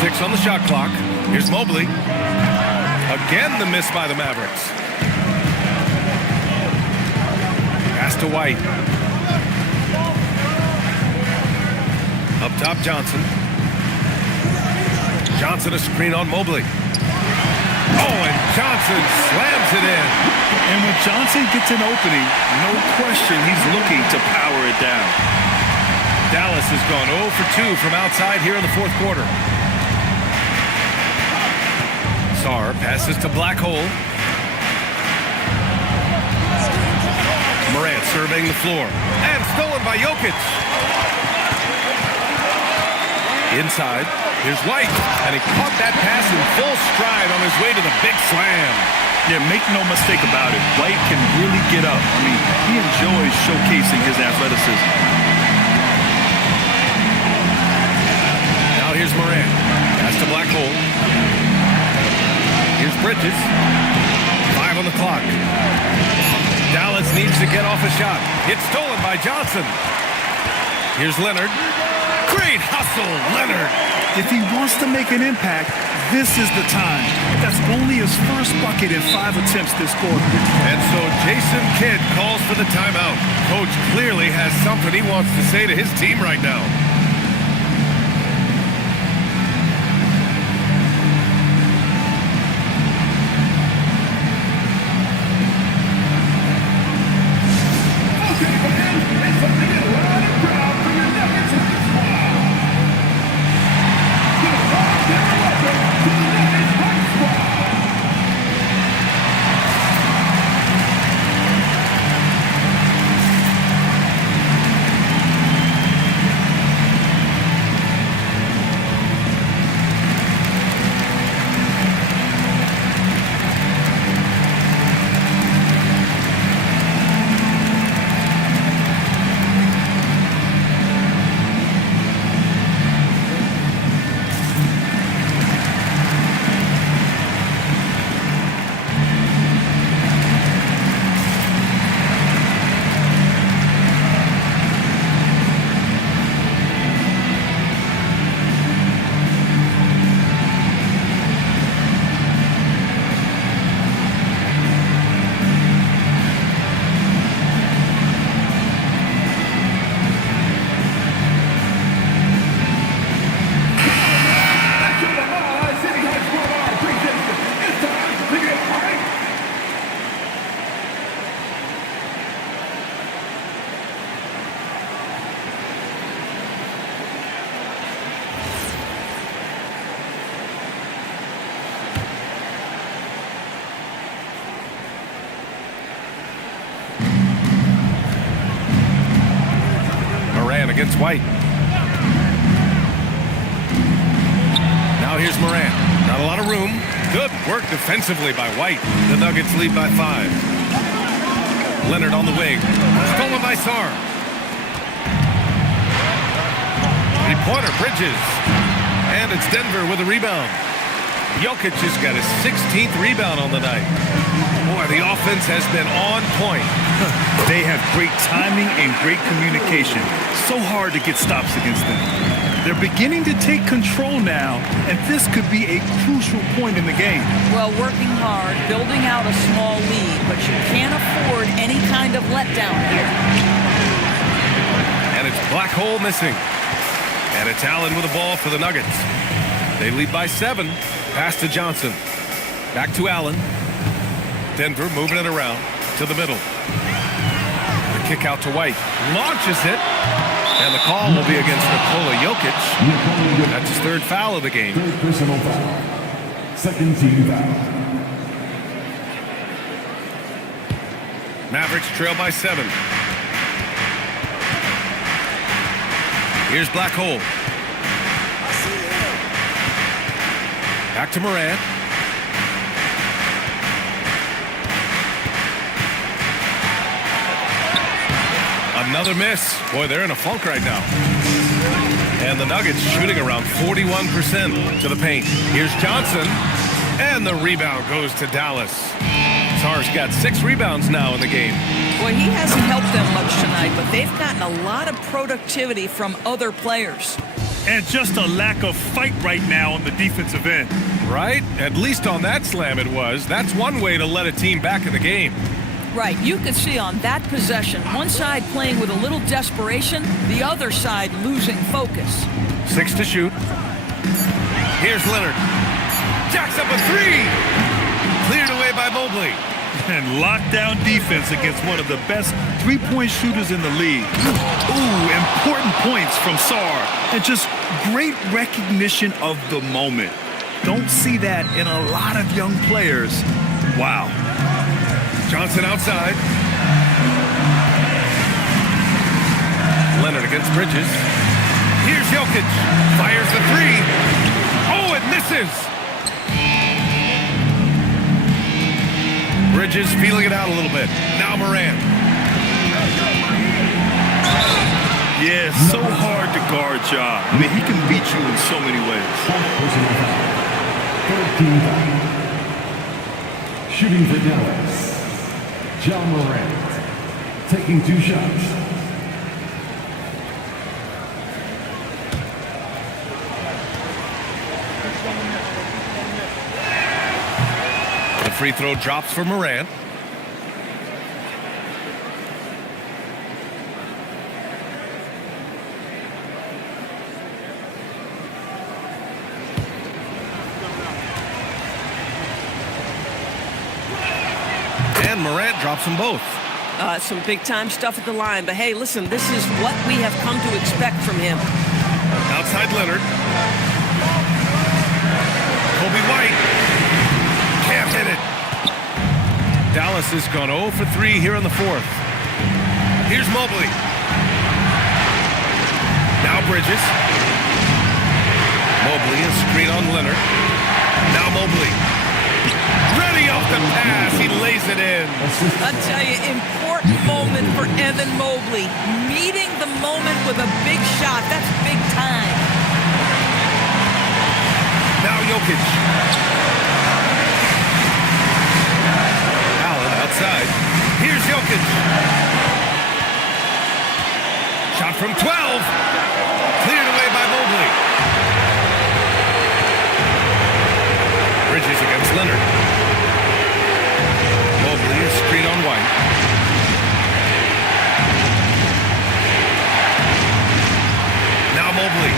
6 on the shot clock. Here's Mobley. Again, the miss by the Mavericks. Pass to White. Up top, Johnson. Johnson a screen on Mobley. Oh, and Johnson slams it in. And when Johnson gets an opening, no question he's looking to power it down. Dallas has gone 0 for 2 from outside here in the fourth quarter. Sarr passes to Black Hole. Morant surveying the floor. And stolen by Jokic. Inside. Here's White. And he caught that pass in full stride on his way to the big slam. Yeah, make no mistake about it. White can really get up. I mean, he enjoys showcasing his athleticism. Now here's Morant. Pass to Black Hole. Here's Bridges. 5 on the clock. Dallas needs to get off a shot. It's stolen by Johnson. Here's Leonard. Great hustle, Leonard. If he wants to make an impact, this is the time. That's only his first bucket in 5 attempts this quarter. And so Jason Kidd calls for the timeout. Coach clearly has something he wants to say to his team right now. Against White. Now here's Morant. Not a lot of room. Good work defensively by White. The Nuggets lead by 5. Leonard on the wing. Stolen by Sarr. 3-pointer, Bridges. And it's Denver with a rebound. Jokic has got his 16th rebound on the night. Boy, the offense has been on point. They have great timing and great communication. So hard to get stops against them. They're beginning to take control now, and this could be a crucial point in the game. Well, working hard, building out a small lead, but you can't afford any kind of letdown here. And it's Black Hole missing. And it's Allen with the ball for the Nuggets. They lead by 7. Pass to Johnson. Back to Allen. Denver moving it around to the middle. The kick out to White. Launches it. And the call will be against Nikola Jokic. That's his third foul of the game. Third personal foul. Second team foul. Mavericks trail by 7. Here's Black Hole. Back to Morant. Another miss. Boy, they're in a funk right now. And the Nuggets shooting around 41% to the paint. Here's Johnson. And the rebound goes to Dallas. Sar's got 6 rebounds now in the game. Well, he hasn't helped them much tonight, but they've gotten a lot of productivity from other players. And just a lack of fight right now on the defensive end. Right? At least on that slam it was. That's one way to let a team back in the game. Right, you could see on that possession, one side playing with a little desperation, the other side losing focus. 6 to shoot. Here's Leonard. Jacks up a 3. Cleared away by Mobley. And lockdown defense against one of the best three-point shooters in the league. Ooh, important points from Sar. And just great recognition of the moment. Don't see that in a lot of young players. Wow. Johnson outside. Leonard against Bridges. Here's Jokic. Fires the 3. Oh, it misses. Bridges feeling it out a little bit. Now Morant. Yeah, so hard to guard Ja. I mean, he can beat you in so many ways. Third team foul. Shooting for Dallas. Ja Morant. Taking 2 shots. The free throw drops for Morant. And Morant drops them both. Some big-time stuff at the line. But, hey, listen, this is what we have come to expect from him. Outside Leonard. Kobe White. Can't hit it. Dallas has gone 0 for 3 here in the 4th. Here's Mobley. Now Bridges. Mobley, a screen on Leonard. Now Mobley. Ready off the pass. He lays it in. I'll tell you, important moment for Evan Mobley. Meeting the moment with a big shot. That's big time. Now Jokic. Allen outside. Here's Jokic. Shot from 12. Cleared away by Mobley. Bridges against Leonard. Mobley is screen on White. Now Mobley.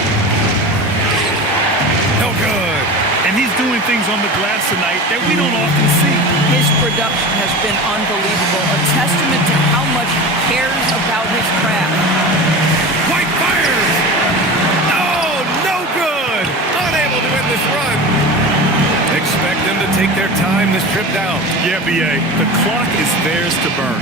No good. And he's doing things on the glass tonight that we don't often see. His production has been unbelievable. A testament to how much he cares about his craft. White fires. Oh, no good. Unable to win this run. Expect them to take their time this trip down. Yeah, B.A., the clock is theirs to burn.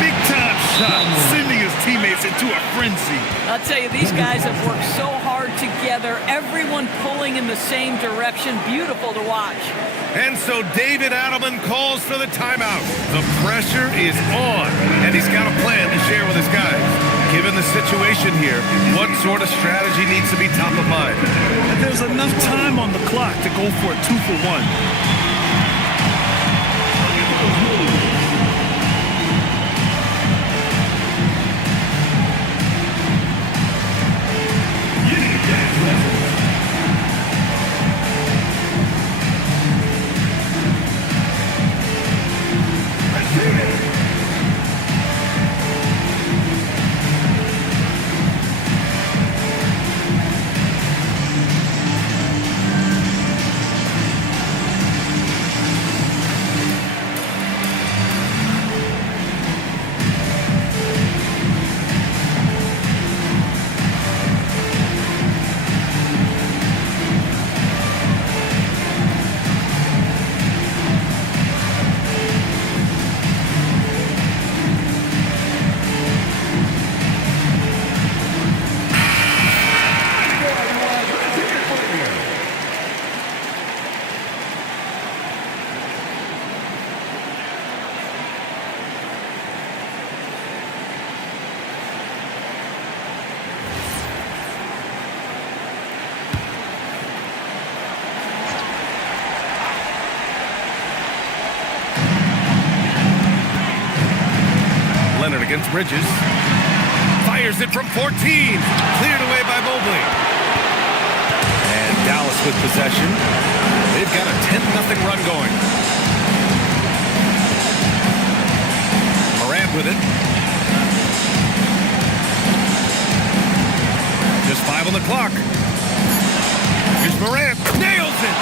Big-time shot, sending his teammates into a frenzy. I'll tell you, these guys have worked so hard together. Everyone pulling in the same direction. Beautiful to watch. And so David Adelman calls for the timeout. The pressure is on, and he's got a plan to share with his guys. Given the situation here, what sort of strategy needs to be top of mind? And there's enough time on the clock to go for a 2-for-1. against Bridges. Fires it from 14. Cleared away by Mobley. And Dallas with possession. They've got a 10-0 run going. Morant with it. Just 5 on the clock. Here's Morant. Nails it.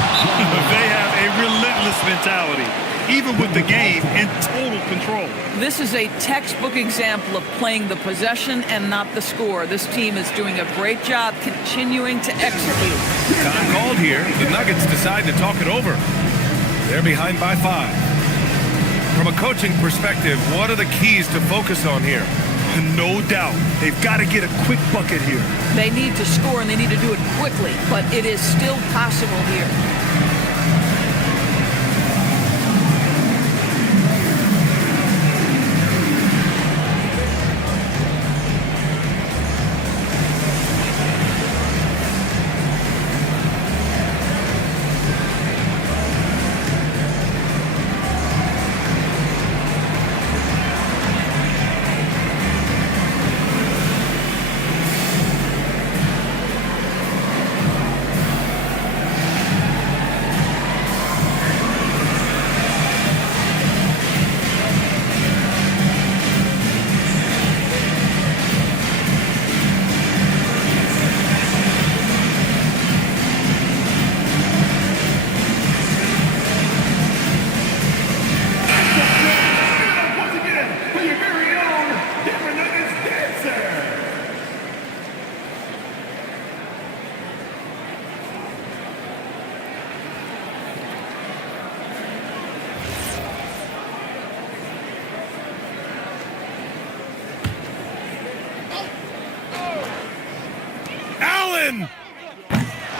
They have a relentless mentality, even with the game in total control. This is a textbook example of playing the possession and not the score. This team is doing a great job continuing to execute. Time called here. The Nuggets decide to talk it over. They're behind by 5. From a coaching perspective, what are the keys to focus on here? No doubt. They've got to get a quick bucket here. They need to score, and they need to do it quickly, but it is still possible here.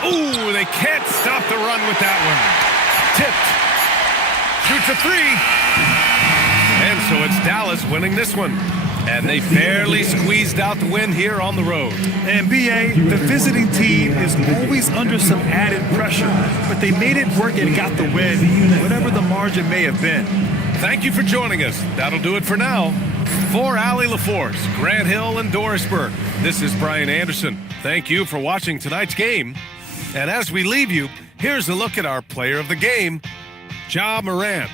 Ooh, they can't stop the run with that one. Tipped. Shoots a 3. And so it's Dallas winning this one. And they barely squeezed out the win here on the road. And B.A., the visiting team is always under some added pressure, but they made it work and got the win, whatever the margin may have been. Thank you for joining us. That'll do it for now. For Allie LaForce, Grant Hill, and Dorisburg, this is Brian Anderson. Thank you for watching tonight's game. And as we leave you, here's a look at our player of the game, Ja Morant.